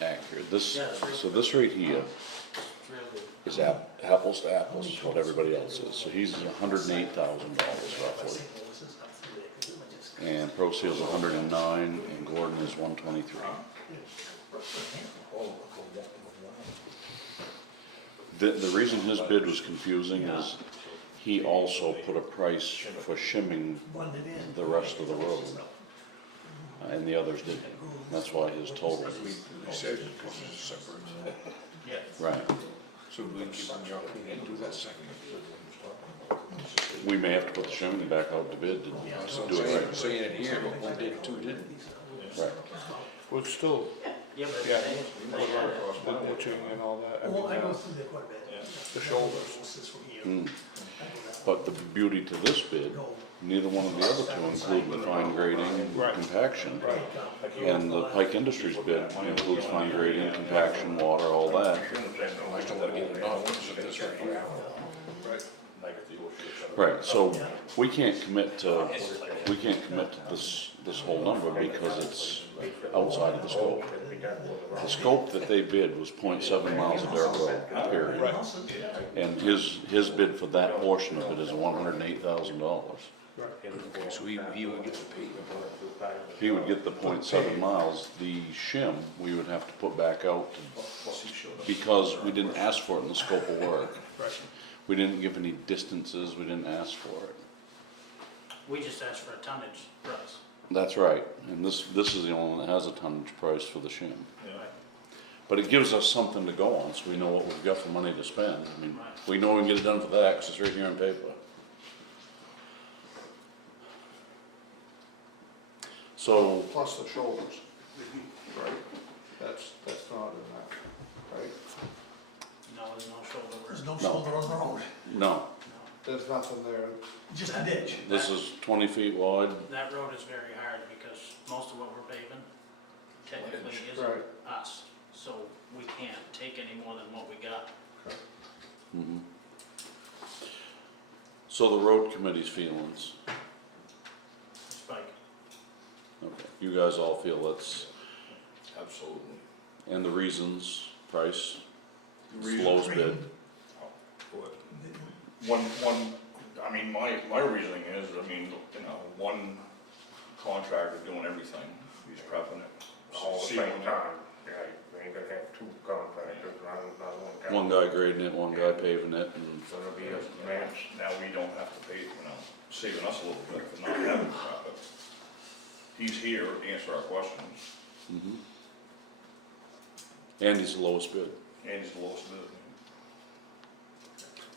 accurate. This, Yeah, it's real. so this right here It's real good. is apples to apples, to what everybody else is. So he's $108,000 roughly. And ProSeal's 109, and Gordon is 123. The reason his bid was confusing is he also put a price for shimming the rest of the road, and the others didn't. That's why his total, said because it's separate. Yeah. right. So we can give them the opportunity to do that second. We may have to put the shimming back out to bid to So do it right. saying it here, but one did, two didn't. Right. Well, it's still, Yeah, but yeah, they had it. the butching and all that, well, I I go mean, through there quite a bit. the shoulders. This is from here. Mm. But the beauty to this bid, neither one of the other two include the fine grading and Right. compaction. And the Pike Industries bid includes fine grading, compaction, water, all that. I still gotta get it done, once it is right here. Right, so we can't commit to this whole number because it's outside of the scope. The scope that they bid was 0.7 miles of dirt road, period. And his bid for that portion of it is $108,000. Okay, so he would get the pay. If he would get the 0.7 miles, the shim, we would have to put back out to, because we didn't ask for it in the scope of work. We didn't give any distances, we didn't ask for it. We just asked for a tonnage price. That's right, and this is the only one that has a tonnage price for the shim. Yeah. But it gives us something to go on, so we know what we've got for money to spend. I mean, Right. we know we can get it done for that, 'cause it's right here on paper. So, Plus the shoulders, right? That's not in that, right? No, there's no shoulder. There's no No. shoulder on the road, no, There's nothing there. just a ditch. this is 20 feet wide. That road is very hard because most of what we're paving technically Right. isn't us. So we can't take any more than what we got. Mhm. So the road committee's feelings, Spike. okay, you guys all feel it's, Absolutely. and the reasons, price, The reason- lowest bid. I mean, my reasoning is, I mean, you know, one contractor doing everything, he's prepping it. All the sealing same it. time, right, we ain't gonna have two contractors, not one guy. One guy grading it, one guy paving it, and, So it'll be a Now, match. now we don't have to pay, you know, saving us a little bit for not having to prep it. He's here to answer our questions, mhm. And he's the lowest bid. and he's the lowest bid.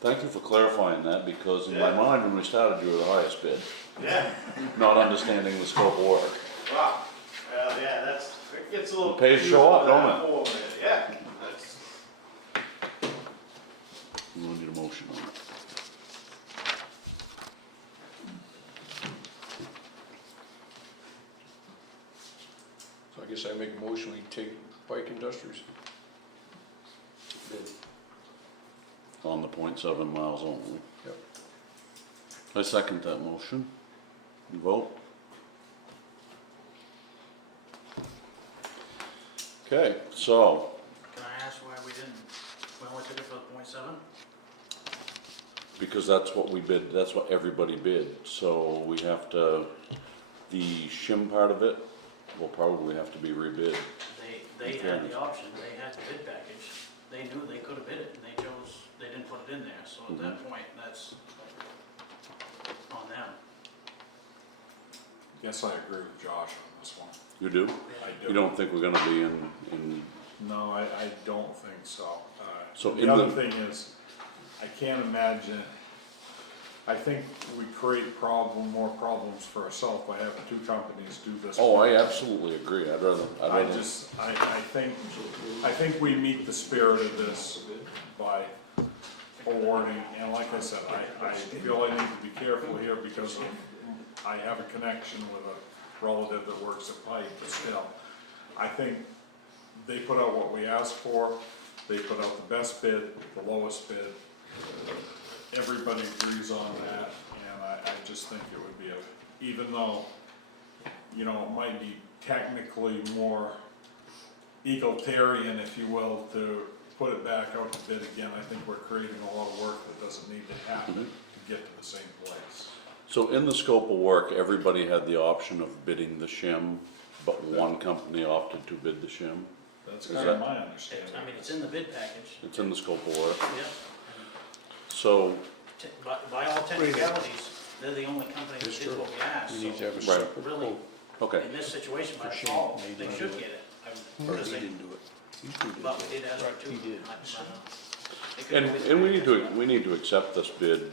Thank you for clarifying that, because in my Yeah. mind, when we started, you were the highest bid, Yeah, not understanding the scope of work. wow, yeah, it gets a little. It pays to show up, don't it? confusing with that whole, yeah, that's. We need a motion on it. So I guess I make a motion, we take Pike Industries. On the 0.7 miles only. Yep. I second that motion. You vote? Okay, so, Can I ask why we only took it for the 0.7? because that's what we bid, that's what everybody bid, so we have to, the shim part of it will probably have to be rebid. They had the option, they had the bid package. They knew they could have bid it and they chose, they didn't put it in there. So at that point, that's on them. Guess I agree with Josh on this one. You do? I You don't think we're gonna be in, No, I don't think so. So The in other the- thing is, I can't imagine, I think we create more problems for ourselves by having two companies do this. oh, I absolutely agree, I'd rather. I think we meet the spirit of this by awarding, and like I said, I feel I need to be careful here because I have a connection with a relative that works at Pike, but still, I think they put out what we asked for, they put out the best bid, the lowest bid. Everybody agrees on that, and I just think it would be even though, you know, it might be technically more egalitarian, if you will, to put it back out to bid again, I think we're creating a lot of work that doesn't need to happen to get to the same place. So in the scope of work, everybody had the option of bidding the shim, but one company opted to bid the shim? That's Is kind of that- my I understanding. mean, it's in the bid package. It's in the scope of work. Yeah. So, By all technicalities, they're the only company that It's did true. what we asked. We need to So have a Right. separate really, quote. okay, in this situation, by For shame, default, they they didn't should do it. get it. Or Because he they, didn't do it. You two did but it. we did ask for two. He did. They couldn't and, do it. and we need to accept this bid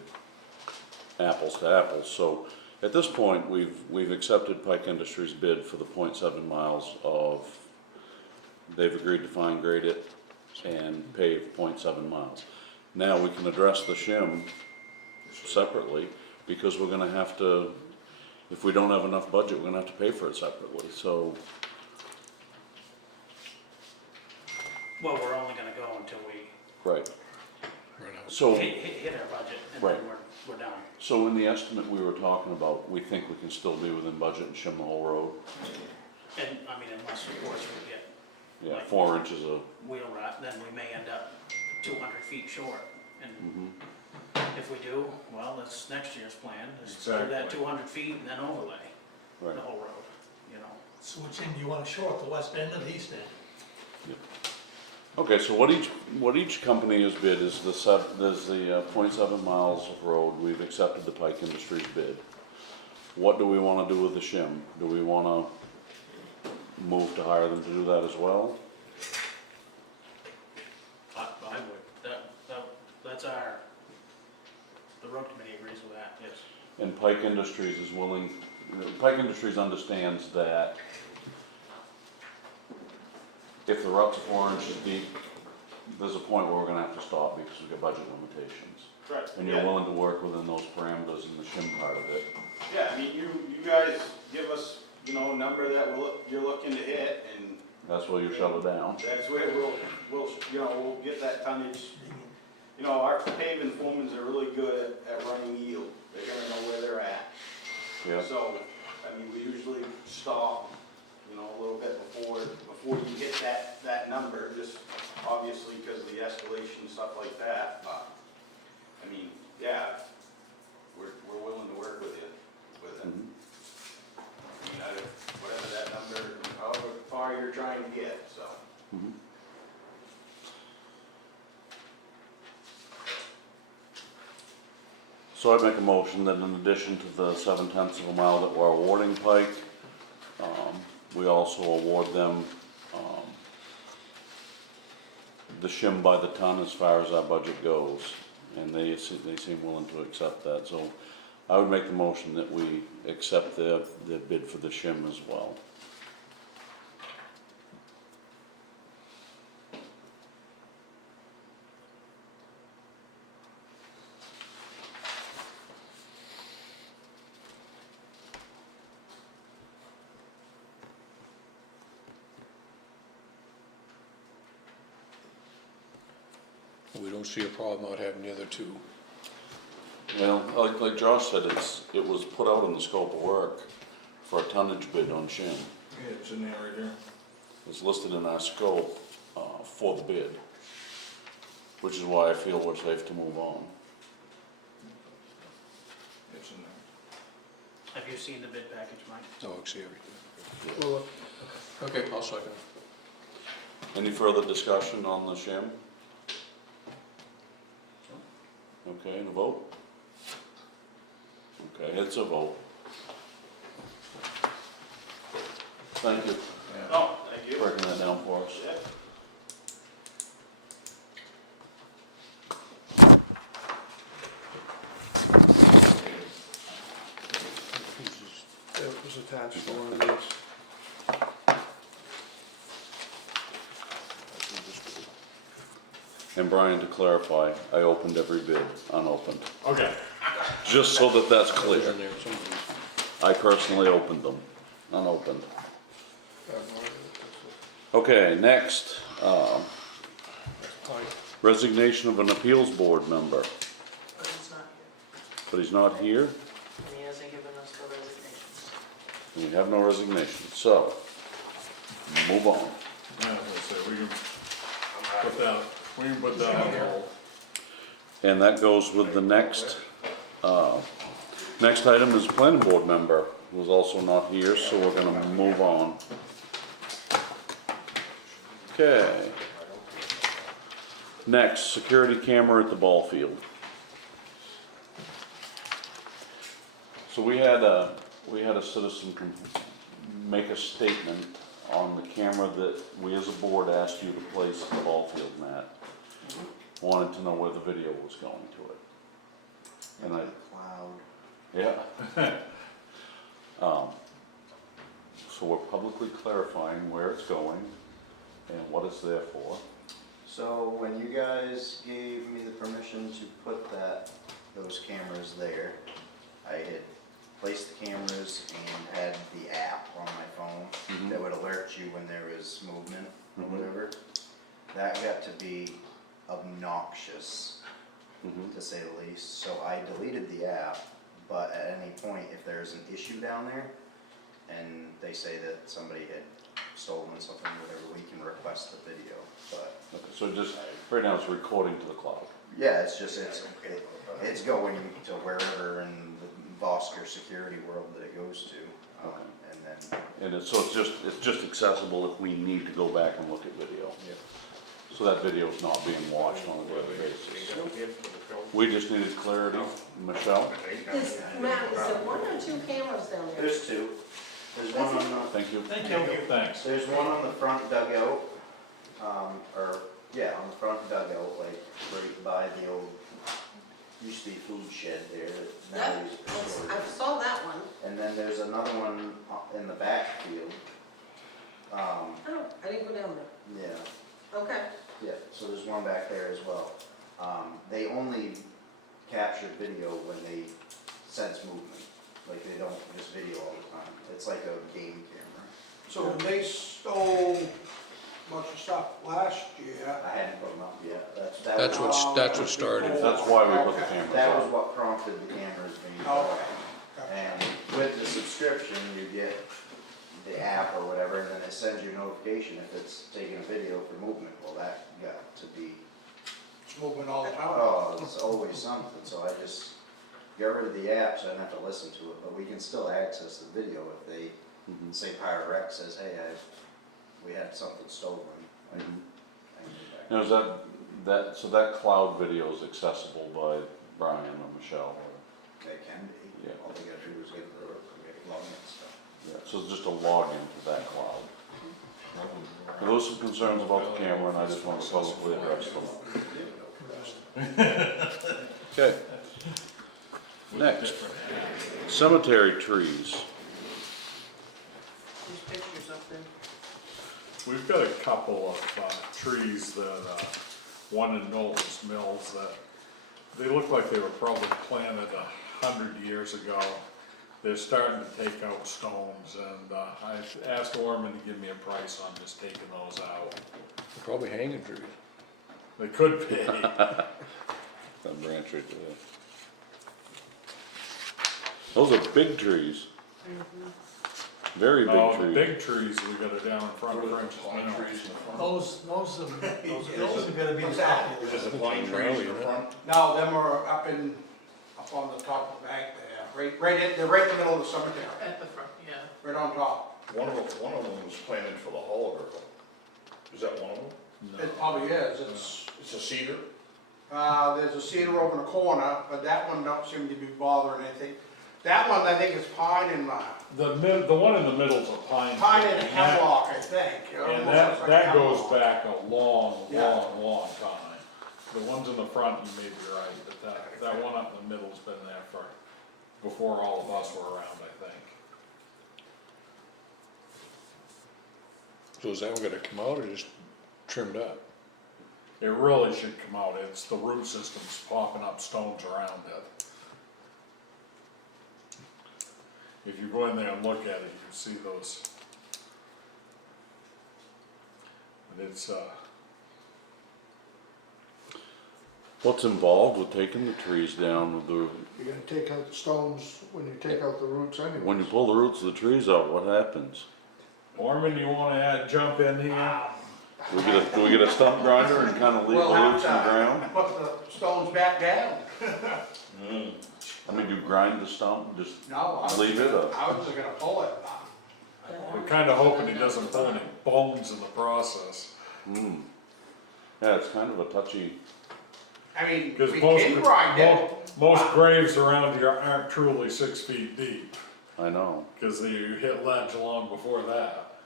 apples to apples. So at this point, we've accepted Pike Industries' bid for the 0.7 miles of, they've agreed to fine grade it and pave 0.7 miles. Now we can address the shim separately, because we're gonna have to, if we don't have enough budget, we're gonna have to pay for it separately, so, Well, we're only gonna go until we right. So, hit our budget and Right. then we're done. so in the estimate we were talking about, we think we can still be within budget and shim the whole road? And, I mean, unless, of course, we get Yeah, 4 inches of, wheel rot, then we may end up 200 feet short. And mhm. if we do, well, that's next year's plan, is to do that Exactly. 200 feet and then overlay Right. the whole road, you know. So which end do you wanna short, the west end or the east end? Okay, so what each company has bid is there's the 0.7 miles of road, we've accepted the Pike Industries bid. What do we wanna do with the shim? Do we wanna move to hire them to do that as well? I would, that's the road committee agrees with that, yes. And Pike Industries is willing, Pike Industries understands that if the rut's 4 inches deep, there's a point where we're gonna have to stop because we've got budget limitations. Right. And you're willing to work within those parameters in the shim part of it. Yeah, I mean, you guys give us, a number that you're looking to hit, and That's where you shut it down. that's where we'll get that tonnage. Our paving foremans are really good at running yield, they're gonna know where they're at. Yeah. So, I mean, we usually stop, a little bit before you hit that number, just obviously because of the escalation, stuff like that, but, I mean, yeah, we're willing to work with you, with it. Mhm. I mean, whatever that number, however far you're trying to get, so. Mhm. So I'd make a motion that in addition to the 7/10 of a mile that we're awarding Pike, we also award them, the shim by the ton as far as our budget goes. And they seem willing to accept that, so I would make the motion that we accept the bid for the shim as well. We don't see a problem not having the other two. Well, like Josh said, it was put out in the scope of work for a tonnage bid on shim. Yeah, it's in there right here. It's listed in our scope, for the bid, which is why I feel we're safe to move on. It's in there. Have you seen the bid package, Mike? No, I see everything. Well, Okay, I'll second. Any further discussion on the shim? Okay, and a vote? Okay, it's a vote. Thank you Oh, thank you. for breaking that down for us. Yeah. it was attached to one of these. And Brian, to clarify, I opened every bid unopened, Okay. just so that that's Those clear. in there, somebody's. I personally opened them, unopened. Okay, next, resignation of an appeals board member, But it's not here, but he's not here, and he hasn't given us the resignations. and we have no resignation, so, move on. Yeah, that's it. We can put that on hold. And that goes with the next item is planning board member, who's also not here, so we're gonna move on. Okay. Next, security camera at the ball field. So we had a citizen make a statement on the camera that we as a board asked you to place at the ball field, Matt. Wanted to know where the video was going to it. And I, Cloud. yeah. So we're publicly clarifying where it's going and what it's there for. So when you guys gave me the permission to put those cameras there, I had placed the cameras and had the app on my phone that would alert you when there was movement or whatever. That got to be obnoxious, to say the least. So I deleted the app, but at any point, if there's an issue down there, and they say that somebody had stolen something, whatever, we can request the video, but. Okay, so just, right now it's recording to the cloud. Yeah, it's just, it's going to wherever in the Vosker security world that it goes to, and then. And it's, so it's just accessible if we need to go back and look at video. So that video's not being watched on a daily basis. We just needed clarity. Michelle? Is, Matt, is there one or two cameras down there? There's two. There's one on the, Thank you. Thanks. there's one on the front dugout, or, yeah, on the front dugout, like, right by the old, used to be food shed there, that now Yep, used for storage. I saw that one. And then there's another one in the backfield. Oh, I didn't go down there. Yeah, Okay. yeah, so there's one back there as well. They only capture video when they sense movement, like they don't just video all the time. It's like a game camera. So they stole a bunch of stuff last year. I hadn't put them up yet, That's what started. That's why we put the cameras That was on. what prompted the cameras being put Okay. up. Gotcha. And with the subscription, you get the app or whatever, and then it sends you a notification if it's taking a video for movement. Well, that got to be, It's moving all the time. oh, it's always something, so I just got rid of the app so I don't have to listen to it, but we can still access the video if they, say Pyrex says, hey, we had something stolen. I can get back. Now, is so that cloud video is accessible by Brian or Michelle? Or, They can be, Yeah. all they gotta do is get the login and stuff. yeah, so it's just a login to that cloud. There was some concerns about the camera, and I just want to publicly address them. Okay. Next, cemetery trees. These pictures up there. We've got a couple of trees that, one in Knowles Mills that, they look like they were probably planted 100 years ago. They're starting to take out stones, and I've asked Orman to give me a price on just taking those out. Probably hanging trees. They could be. That branch right there. Those are big trees. Very big Oh, the trees. big trees, we got it down in front of French's Mill. Those are gonna be What's that? Is it the pine trees in the front? No, them are up on the top of the bank there, they're right in the middle of the cemetery, At the front, yeah. right on top. One of them was planted for the Hall Girl. Is that one of them? It probably is, It's a cedar? there's a cedar over in the corner, but that one don't seem to be bothering anything. That one, I think is pine and, The one in the middle's a pine. pine tree, and that- hemlock, I think. And Almost that, looks like that goes hemlock. back a long, Yeah. long time. The ones in the front, you may be right, but that one up in the middle's been there before all of us were around, I think. So is that one gonna come out or just trimmed up? It really should come out, it's the root system's popping up stones around it. If you go in there and look at it, you can see those. And it's, What's involved with taking the trees down with the, You're gonna take out the stones when you take out the roots anyway. when you pull the roots of the trees out, what happens? Orman, you wanna jump in here? Do we get a stump grinder and kind of leave the We'll have roots in the to ground? put the stones back down. I mean, do you grind the stump, just No, I was leave it gonna- up? I was just gonna pull it. We're kinda hoping he doesn't pull any bones in the process. Yeah, it's kind of a touchy, I mean, Because we can grind it. most graves around here aren't truly 6 feet deep, I know. because you hit ledge long before that.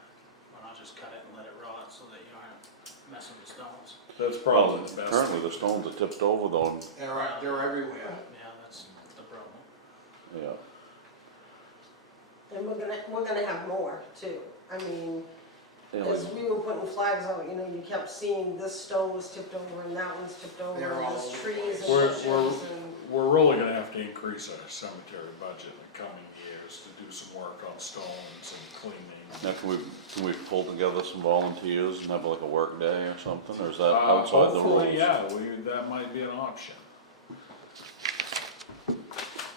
Why not just cut it and let it rot so that you aren't messing with stones? That's Well, probably the best. currently the stones are tipped over though, and, They're everywhere. Yeah, that's the problem. yeah. And we're gonna have more too. I mean, Yeah, as like- we were putting flags out, you know, you kept seeing this stone was tipped over and that one's tipped over, They're and all there's over the trees and place. bushes and. We're really gonna have to increase our cemetery budget in the coming years to do some work on stones and cleaning. Now, can we pull together some volunteers and have like a work day or something, or is that outside the rules? Hopefully, yeah, that might be an option.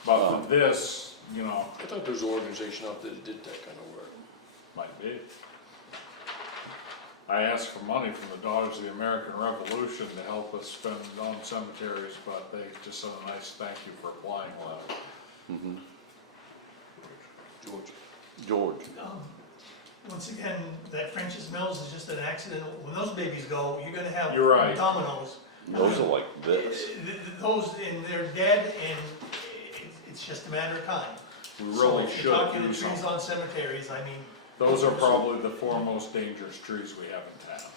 But for this, you know, I thought there was an organization out there that did that kind of work. might be. I asked for money from the Daughters of the American Revolution to help us spend on cemeteries, but they just sent a nice thank you for applying letter. Mhm. George. George, once again, that French's Mills is just an accident. When those babies go, you're gonna have You're right. dominoes. Those are like this. Those, and they're dead, and it's just a matter of time. We So really if should you're talking do the trees something. on cemeteries, I mean, Those are probably the four most dangerous trees we have in town.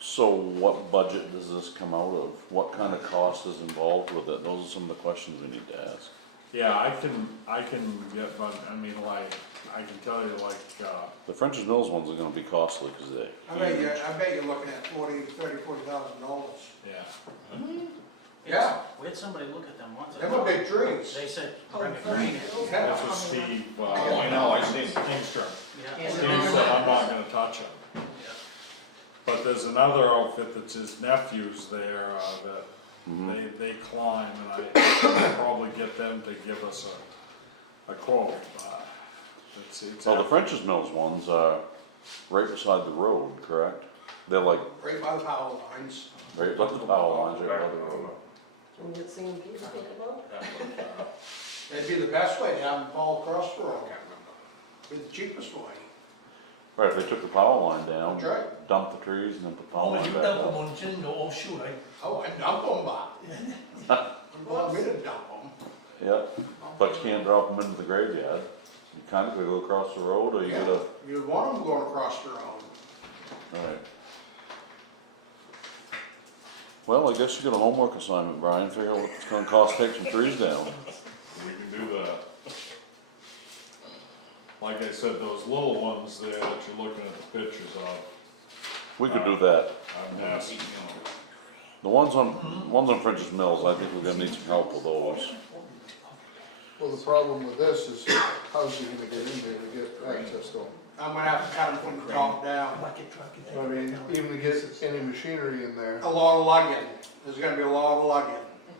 So what budget does this come out of? What kind of cost is involved with it? Those are some of the questions we need to ask. Yeah, I can get, but, I mean, like, I can tell you, like, The French's Mills ones are gonna be costly, cause they. I bet you're looking at $40,000. yeah. Yeah, We had somebody look at them once. them are big trees. They said, bring a crane in. Yeah. That's what Steve, Oh, I know, I seen. Kingstrom. Yeah. Steve said, I'm not gonna touch them. Yeah. But there's another outfit that's his nephews there, that Mhm. they climb, and I probably get them to give us a quote. It's So the French's Mills ones are right beside the road, correct? They're like Right by the power lines. right by the power lines, right by the road. Can we get CMP to think about? That'd be the best way, to have them fall across the road. Be the cheapest way. Right, if they took the power line down, That's right. dumped the trees and then put the power oh, line you back dump them up. on chin, go, oh shoot, Oh, I dump them, but I'm going me to dump them. Yeah, but you can't drop them into the graveyard. You kinda gotta go across the road or you gotta, You'd want them going across the road. alright. Well, I guess you got a homework assignment, Brian, figure out what it's gonna cost to take some trees down. We can do that. Like I said, those little ones there that you're looking at the pictures of, We could do that. I'm asking, The ones on French's Mills, I think we're gonna need some help with those. Well, the problem with this is how's he gonna get in there to get access to them? I'm gonna have to cut them from the top down. bucket truck. and I mean, even to get any machinery in there. A lot of lugging. There's gonna be a lot of lugging.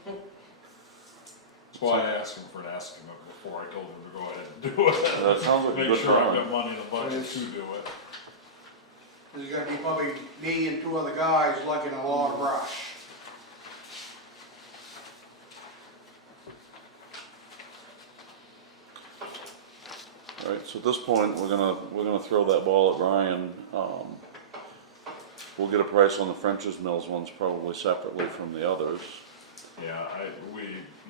that's why I asked him for an estimate before I told him to go ahead and do it. That sounds like a Make good sure I've plan. got money in the budget to do it. There's gonna be probably me and two other guys lugging a lot of brush. Alright, so at this point, we're gonna throw that ball at Brian. We'll get a price on the French's Mills ones probably separately from the others. Yeah, we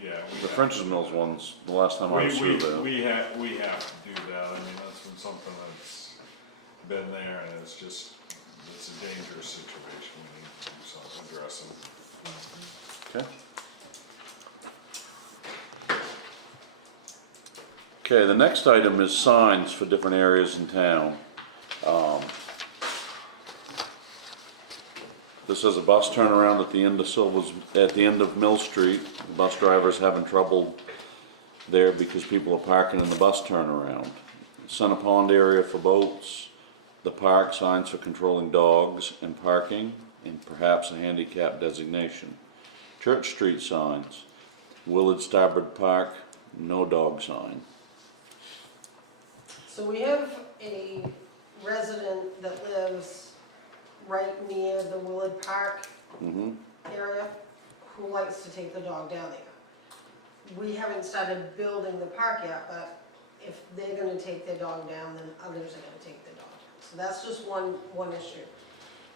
The have- French's Mills ones, the last time I was through there. We have to do that, I mean, that's been something that's been there, and it's just, it's a dangerous situation, we need to do something, address them. Okay. Okay, the next item is signs for different areas in town. This is a bus turnaround at the end of Mill Street. The bus driver's having trouble there because people are parking in the bus turnaround. Center Pond area for boats, the park signs for controlling dogs and parking, and perhaps a handicap designation. Church Street signs, Willard Starboard Park, no dog sign. So we have a resident that lives right near the Willard Park Mm-hmm. area who likes to take the dog down there. We haven't started building the park yet, but if they're gonna take their dog down, then others are gonna take their dog down. So that's just one issue.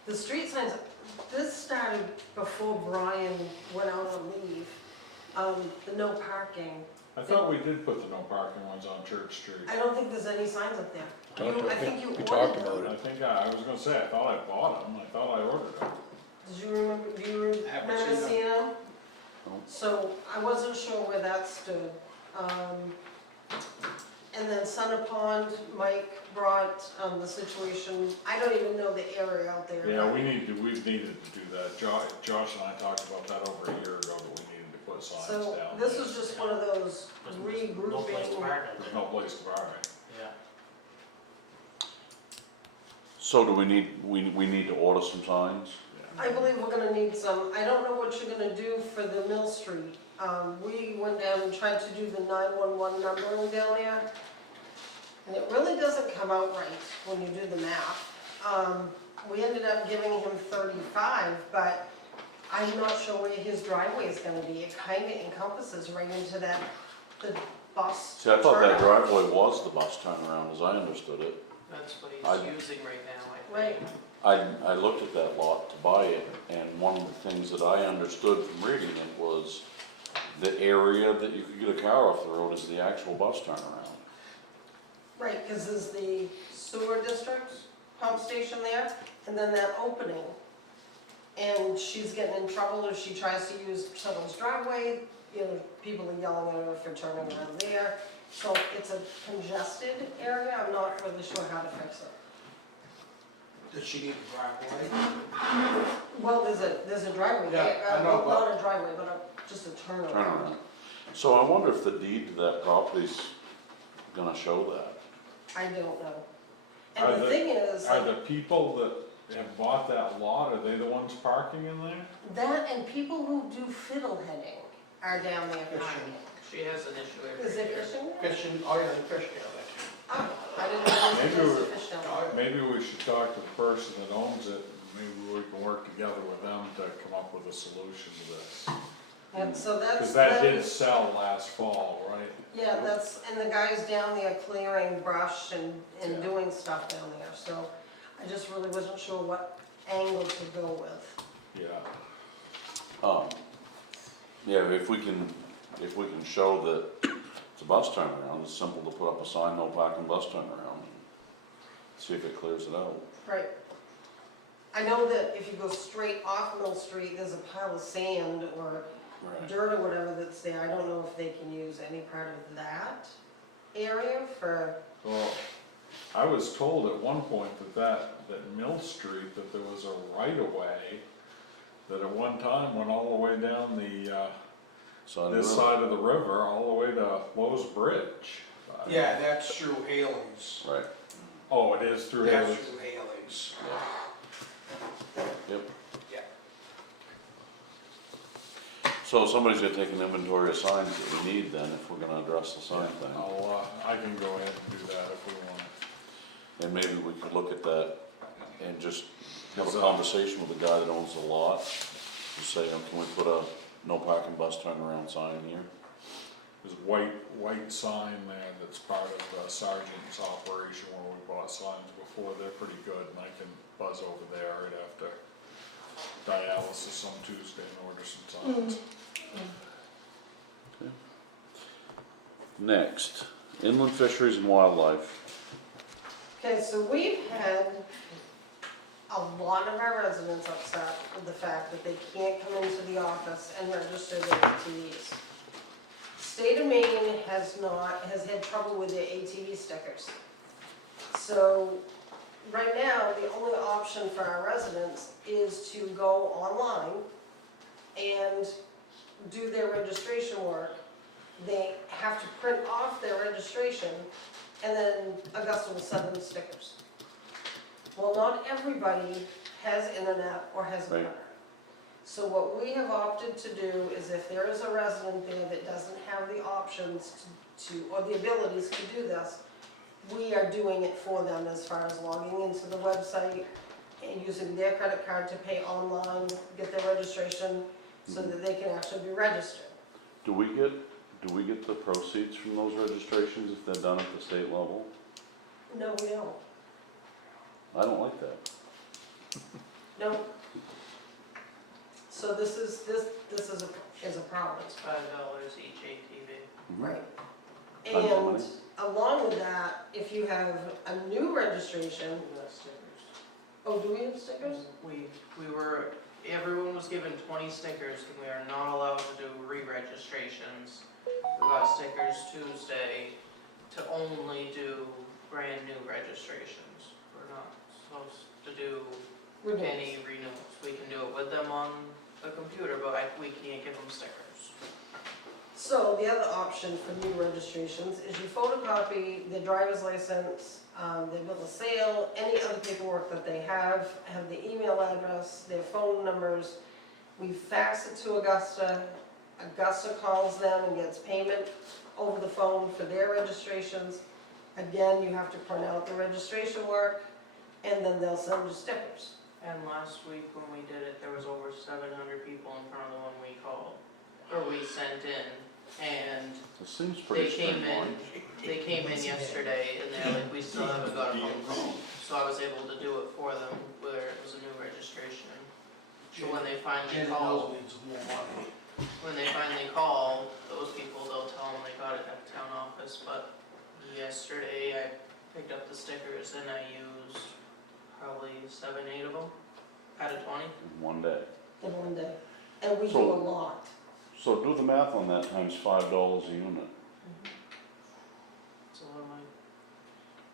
The street signs, this started before Brian went out on leave. The no parking. I thought we did put the no parking ones on Church Street. I don't think there's any signs up there. I think you We ordered talked them. about it. I think I was gonna say, I thought I bought them, I thought I ordered them. Did you remember, do you Haven't remember seen them. seeing them? No. So I wasn't sure where that stood. And then Center Pond, Mike brought the situation, I don't even know the area out there. Yeah, but- we've needed to do that, Josh and I talked about that over a year ago, that we needed to put signs So down. this was just one of those No place to regrouping. park There's it. no place to park. Yeah. So do we need to order some signs? I believe we're gonna need some, I don't know what you're gonna do for the Mill Street. We went down and tried to do the 911 numbering down there. And it really doesn't come out right when you do the math. We ended up giving him 35, but I'm not sure where his driveway is gonna be. It kinda encompasses right into that, the bus See, I thought that turnaround. driveway was the bus turnaround, as I understood it. That's what I- he's using right now, I Right. think. I looked at that lot to buy it, and one of the things that I understood from reading it was the area that you could get a car off the road is the actual bus turnaround. Right, because there's the sewer district pump station there, and then that opening. And she's getting in trouble if she tries to use someone's driveway, you know, people are yelling at her for turning around there. So it's a congested area, I'm not really sure how to fix it. Does she need a driveway? Well, there's a driveway Yeah, there, I know, well, not a driveway, but just a turnaround. Turnaround. So I wonder if the deed to that property's gonna show that. I don't know. Are And the the- thing is, Are the people that have bought that lot, are they the ones parking in there? that and people who do fiddleheading are down there Fishing. parking. She has an issue every Is there year. fishing there? Fishing, oh yeah, they fish down Oh, I didn't know Maybe there was we- a fish down there. there. Maybe we should talk to the person that owns it, maybe we can work together with them to come up with a solution to this. And so that's. Cause that did sell last fall, right? Yeah, that's, and the guy's down there clearing brush and Yeah. doing stuff down there, so I just really wasn't sure what angle to go with. Yeah. Yeah, if we can show that it's a bus turnaround, it's simple to put up a sign, no parking bus turnaround. See if it clears it out. Right. I know that if you go straight off Mill Street, there's a pile of sand or dirt or whatever that's there. I don't know if they can use any part of that area for, Well, I was told at one point that Mill Street, that there was a right of way that at one time went all the way down So this side of the river, all the way to Lowe's Bridge. Yeah, that's through Haley's. Right, Oh, it is through That's Haley's. through Haley's. yep. Yeah. So somebody's gonna take an inventory of signs that we need then, if we're gonna address the sign thing. I can go ahead and do that if we want. And maybe we could look at that and just have a Is that- conversation with the guy that owns the lot. Just say, can we put a no parking bus turnaround sign here? There's a white sign there that's part of Sergeant's operation where we bought signs before, they're pretty good, and I can buzz over there right after dialysis on Tuesday and order some signs. Next, inland fisheries and wildlife. okay, so we've had a lot of our residents upset with the fact that they can't come into the office and register their ATVs. State of Maine has had trouble with their ATV stickers. So, right now, the only option for our residents is to go online and do their registration work. They have to print off their registration, and then Augusta will send them stickers. Well, not everybody has internet or has a Right. printer. So what we have opted to do is if there is a resident there that doesn't have the options to, or the abilities to do this, we are doing it for them as far as logging into the website and using their credit card to pay online, get their registration, so that they can actually be registered. Do we get the proceeds from those registrations if they're done at the state level? No, we don't. I don't like that. No. So this is a problem. It's $5 each ATV. Right. I know And along with that, if you have a new registration, We got stickers. oh, do we have stickers? Everyone was given 20 stickers, and we are not allowed to do re-registrations. We got stickers Tuesday to only do brand new registrations. We're not supposed to do any renewals. We can do it with them on the computer, but we can't give them stickers. So the other option for new registrations is you photocopy their driver's license, their bill of sale, any other paperwork that they have the email address, their phone numbers. We fax it to Augusta. Augusta calls them and gets payment over the phone for their registrations. Again, you have to print out the registration work, and then they'll send you stickers. And last week when we did it, there was over 700 people in front of the one we called, or we sent in And It seems they pretty came in, streamlined. they came in yesterday and they're like, we still haven't got a phone call. So I was able to do it for them where it was a new registration. So when they finally Janet call, Mills needs more money. when they finally call, those people, they'll tell them they got it at the town office, but yesterday I picked up the stickers and I used probably 7, 8 of them out of 20. In one day. in one day. And we do So- a lot. So do the math on that times $5 a unit. It's a lot of money.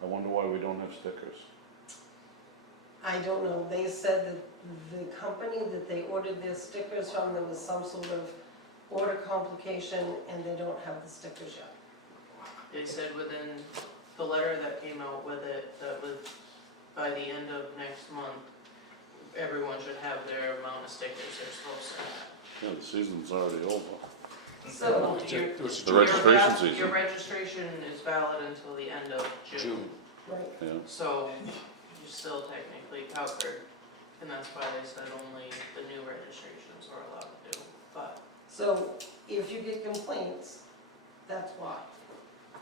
I wonder why we don't have stickers. I don't know, they said that the company that they ordered their stickers from, there was some sort of order complication and they don't have the stickers yet. They said within the letter that came out with it, that by the end of next month, everyone should have their amount of stickers they're supposed to have. Yeah, the season's already over. So, It was The Your registration val- season. Your registration is valid until the end of June, right, Yeah. so you're still technically covered. And that's why they said only the new registrations are allowed to do, but so if you get complaints, that's why.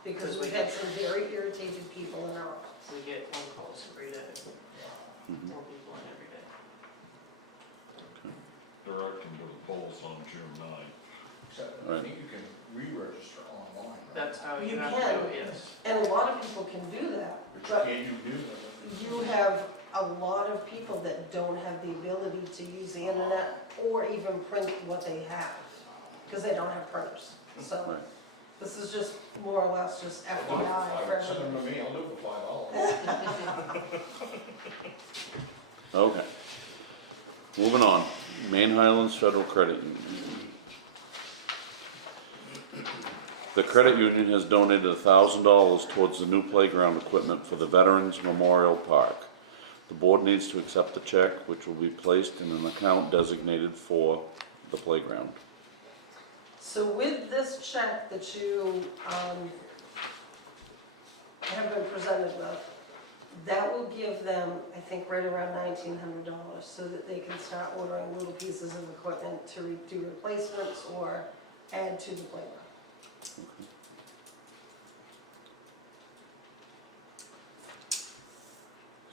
Because we've had some very irritated people in our office. we get phone calls every day, Mhm. more people in every day. Direct them to the polls on June 9th. Except Right. I think you can re-register online, right? That's how You you have to can. do it, yes. And a lot of people can do that, But but you can't do that. you have a lot of people that don't have the ability to use the internet or even print what they have, because they don't have printers. So Right. this is just more or less just FYI for Send them everybody. to me, I'll do it for $5. Okay. Moving on. Main Highlands Federal Credit Union. The credit union has donated $1,000 towards the new playground equipment for the Veterans Memorial Park. The board needs to accept the check, which will be placed in an account designated for the playground. So with this check that you have been presented with, that will give them, I think, right around $1,900 so that they can start ordering little pieces of equipment to do replacements or add to the playground.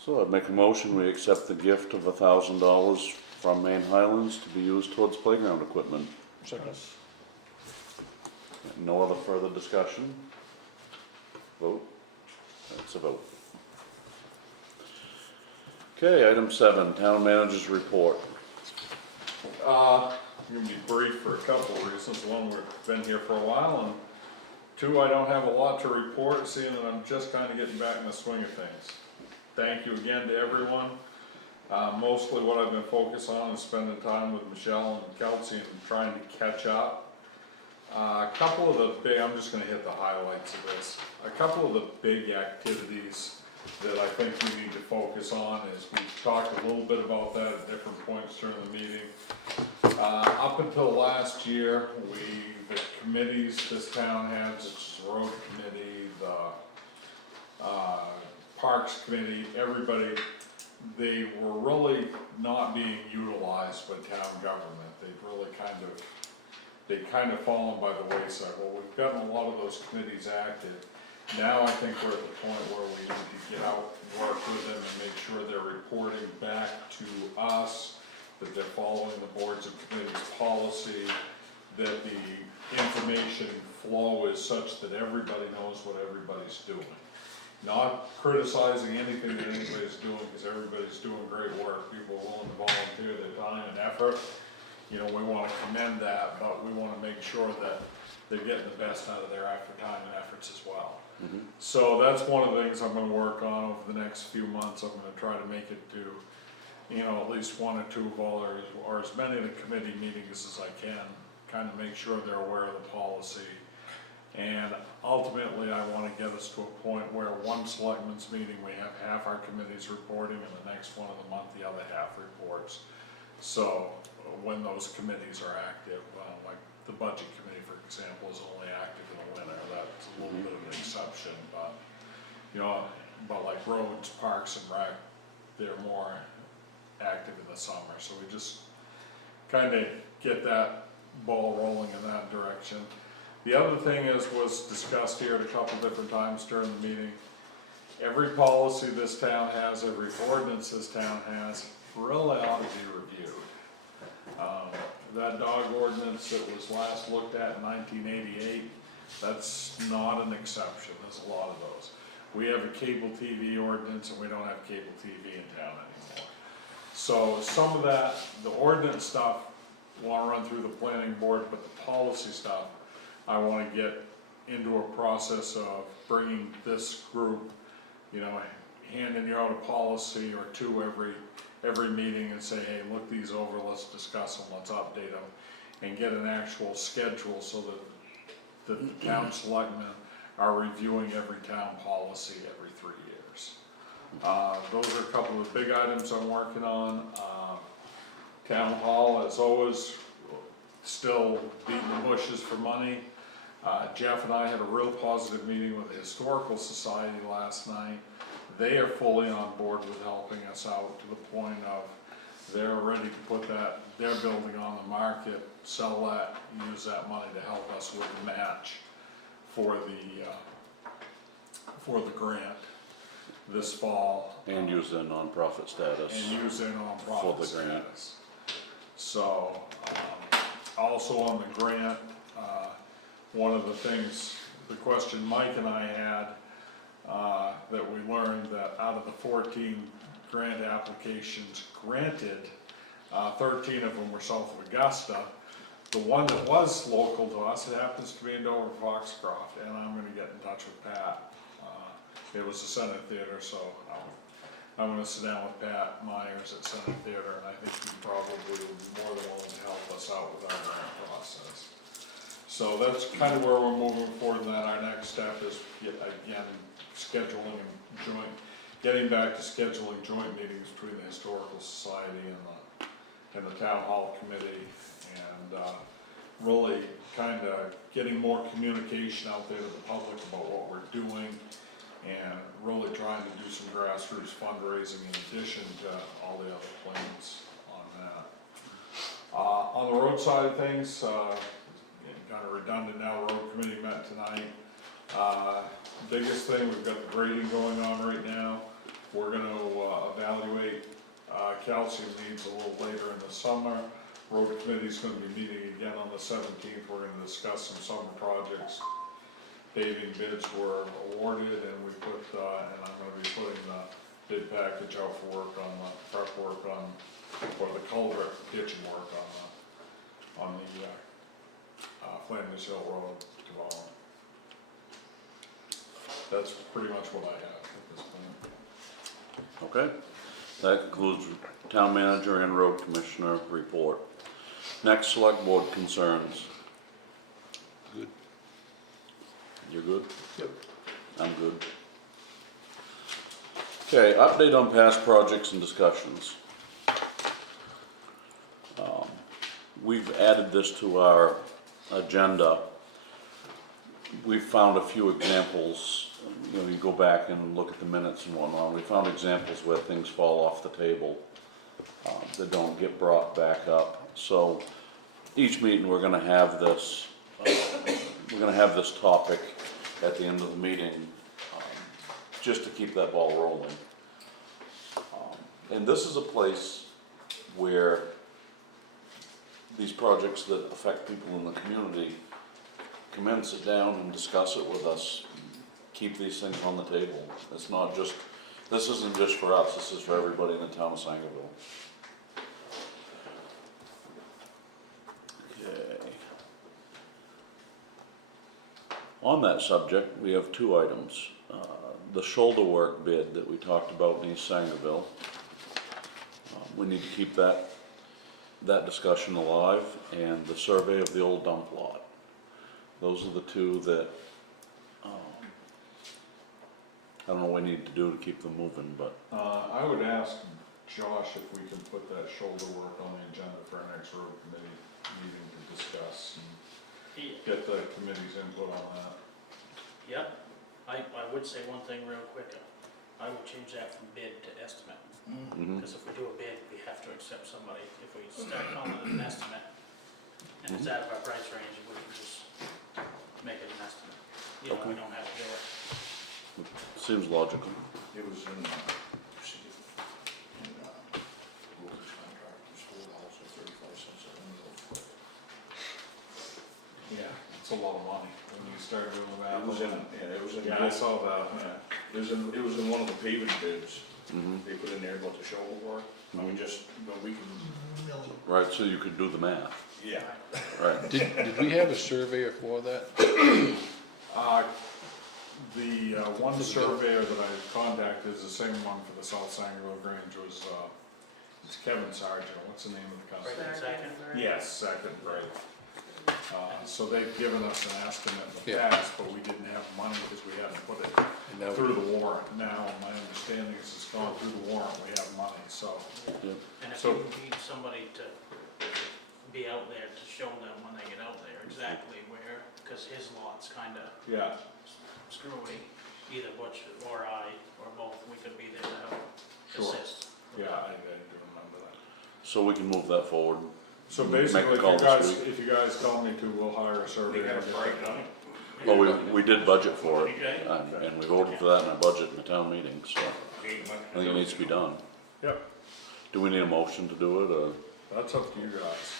So I'd make a motion, we accept the gift of $1,000 from Main Highlands to be used towards playground equipment. Second. No other further discussion? Vote? That's a vote. Okay, item 7, town manager's report. I'm gonna be brief for a couple of reasons. One, we've been here for a while, and 2, I don't have a lot to report, seeing that I'm just kinda getting back in the swing of things. Thank you again to everyone. Mostly what I've been focused on is spending time with Michelle and Kelsey and trying to catch up. A couple of the big, I'm just gonna hit the highlights of this. A couple of the big activities that I think we need to focus on is, we've talked a little bit about that at different points during the meeting. Up until last year, the committees this town had, such as the road committee, the parks committee, everybody, they were really not being utilized by town government. They'd kind of fallen by the wayside. Well, we've gotten a lot of those committees active. Now I think we're at the point where we need to get out and work with them and make sure they're reporting back to us, that they're following the boards and committees policy, that the information flow is such that everybody knows what everybody's doing. Not criticizing anything that anybody's doing, because everybody's doing great work. People are willing to volunteer their time and effort. You know, we wanna commend that, but we wanna make sure that they're getting the best out of their effort, time and efforts as well. So that's one of the things I'm gonna work on over the next few months. I'm gonna try to make it to, you know, at least 1 or 2 of all, or as many of the committee meetings as I can, kind of make sure they're aware of the policy. And ultimately, I wanna get us to a point where one selectmen's meeting, we have half our committees reporting, and the next one of the month, the other half reports. So, when those committees are active, like the budget committee, for example, is only active in the winter, that's a little bit of an exception, but, you know, but like roads, parks and rec, they're more active in the summer, so we just kinda get that ball rolling in that direction. The other thing was discussed here at a couple different times during the meeting. Every policy this town has, every ordinance this town has, really ought to be reviewed. That dog ordinance that was last looked at in 1988, that's not an exception, there's a lot of those. We have a cable TV ordinance and we don't have cable TV in town anymore. So some of that, the ordinance stuff, wanna run through the planning board, but the policy stuff, I wanna get into a process of bringing this group, you know, handing you out a policy or two every meeting and say, hey, look these over, let's discuss them, let's update them, and get an actual schedule so that the town selectmen are reviewing every town policy every 3 years. Those are a couple of the big items I'm working on. Town hall, as always, still beating the bushes for money. Jeff and I had a real positive meeting with the Historical Society last night. They are fully on board with helping us out to the point of they're ready to put their building on the market, sell that, use that money to help us with the match for the grant this fall. And use their nonprofit status. And use their nonprofit For the grant. status. So, also on the grant, one of the things, the question Mike and I had, that we learned that out of the 14 grant applications granted, 13 of them were south of Augusta. The one that was local to us, it happens to be in Dover Foxcroft, and I'm gonna get in touch with Pat. It was the Senate Theater, so I'm gonna sit down with Pat Myers at Senate Theater, and I think he probably would be more than willing to help us out with our grant process. So that's kind of where we're moving forward in that. Our next step is, again, scheduling and getting back to scheduling joint meetings between the Historical Society and the Town Hall Committee, and really kind of getting more communication out there to the public about what we're doing, and really trying to do some grassroots fundraising in addition to all the other plans on that. On the road side of things, kind of redundant now, road committee met tonight. Biggest thing, we've got the grading going on right now. We're gonna evaluate calcium needs a little later in the summer. Road committee's gonna be meeting again on the 17th. We're gonna discuss some summer projects. Paving bids were awarded, and we put, and I'm gonna be putting the bid package out for work on the prep work on, or the culvert kitchen work on the Flanders Hill Road development. That's pretty much what I have at this point. Okay, that concludes town manager and road commissioner report. Next, select board concerns. Good. You're good? Yep. I'm good. Okay, update on past projects and discussions. We've added this to our agenda. We've found a few examples, you know, you go back and look at the minutes and whatnot, we found examples where things fall off the table that don't get brought back up. So each meeting we're gonna have this, topic at the end of the meeting, just to keep that ball rolling. And this is a place where these projects that affect people in the community come in, sit down and discuss it with us, keep these things on the table. It's not just, this isn't just for us, this is for everybody in the town of Sangerville. Okay. On that subject, we have two items. The shoulder work bid that we talked about in East Sangerville. We need to keep that discussion alive, and the survey of the old dump lot. Those are the two that, I don't know what we need to do to keep them moving, but. I would ask Josh if we can put that shoulder work on the agenda for our next road committee meeting to discuss and get the committee's input on that. Yep, I would say one thing real quick, I would change that from bid to estimate. Because if we do a bid, we have to accept somebody. If we start calling it an estimate, and it's out of our price range, we can just make an estimate. You know, we Okay. don't have to do it. Seems logical. It was in, see, in, Wilker's contract, it was $4 and 35 cents a linear foot. Yeah, it's a lot of money when you start doing the math. It was in, yeah, it was in. Yeah, I saw that. Yeah, it was in one of the paving bids, Mhm. they put in there about the shovel work, I mean, just, but we can, Million. Right, so you could do the math, yeah. right? Did we have a surveyor for that? The one surveyor that I contacted is the same one for the South Sangerville Grange was, it's Kevin Sargent, what's the name of the company? Second. Yes, second, right. So they've given us an estimate in the Yeah. past, but we didn't have money because we hadn't put it And that through would- the warrant. Now, my understanding is it's gone through the warrant, we have money, so. And if So- you need somebody to be out there to show them when they get out there exactly where, because his lot's kinda Yeah, screwy, either Butch or I, or both, we could be there to help Sure. assist. yeah, I do remember that. So we can move that forward. So Make a basically, call this week. if you guys tell me to, we'll hire a They surveyor. got a break on it. Well, we did budget for it, Okay. and we voted for that in our budget in the town meeting, so I think it needs to be done. Yep, Do we need a motion to do it, or that's up to you guys.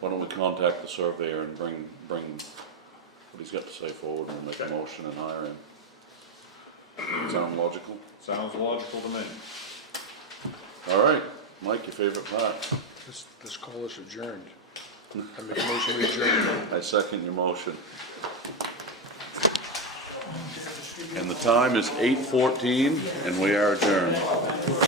why don't we contact the surveyor and bring what he's got to say forward, and we'll make a motion and hire him? Sound logical? Sounds logical to me. All right, Mike, your favorite part? This call is adjourned. I make a motion to adjourn. I second your motion. And the time is 8:14, and we are adjourned.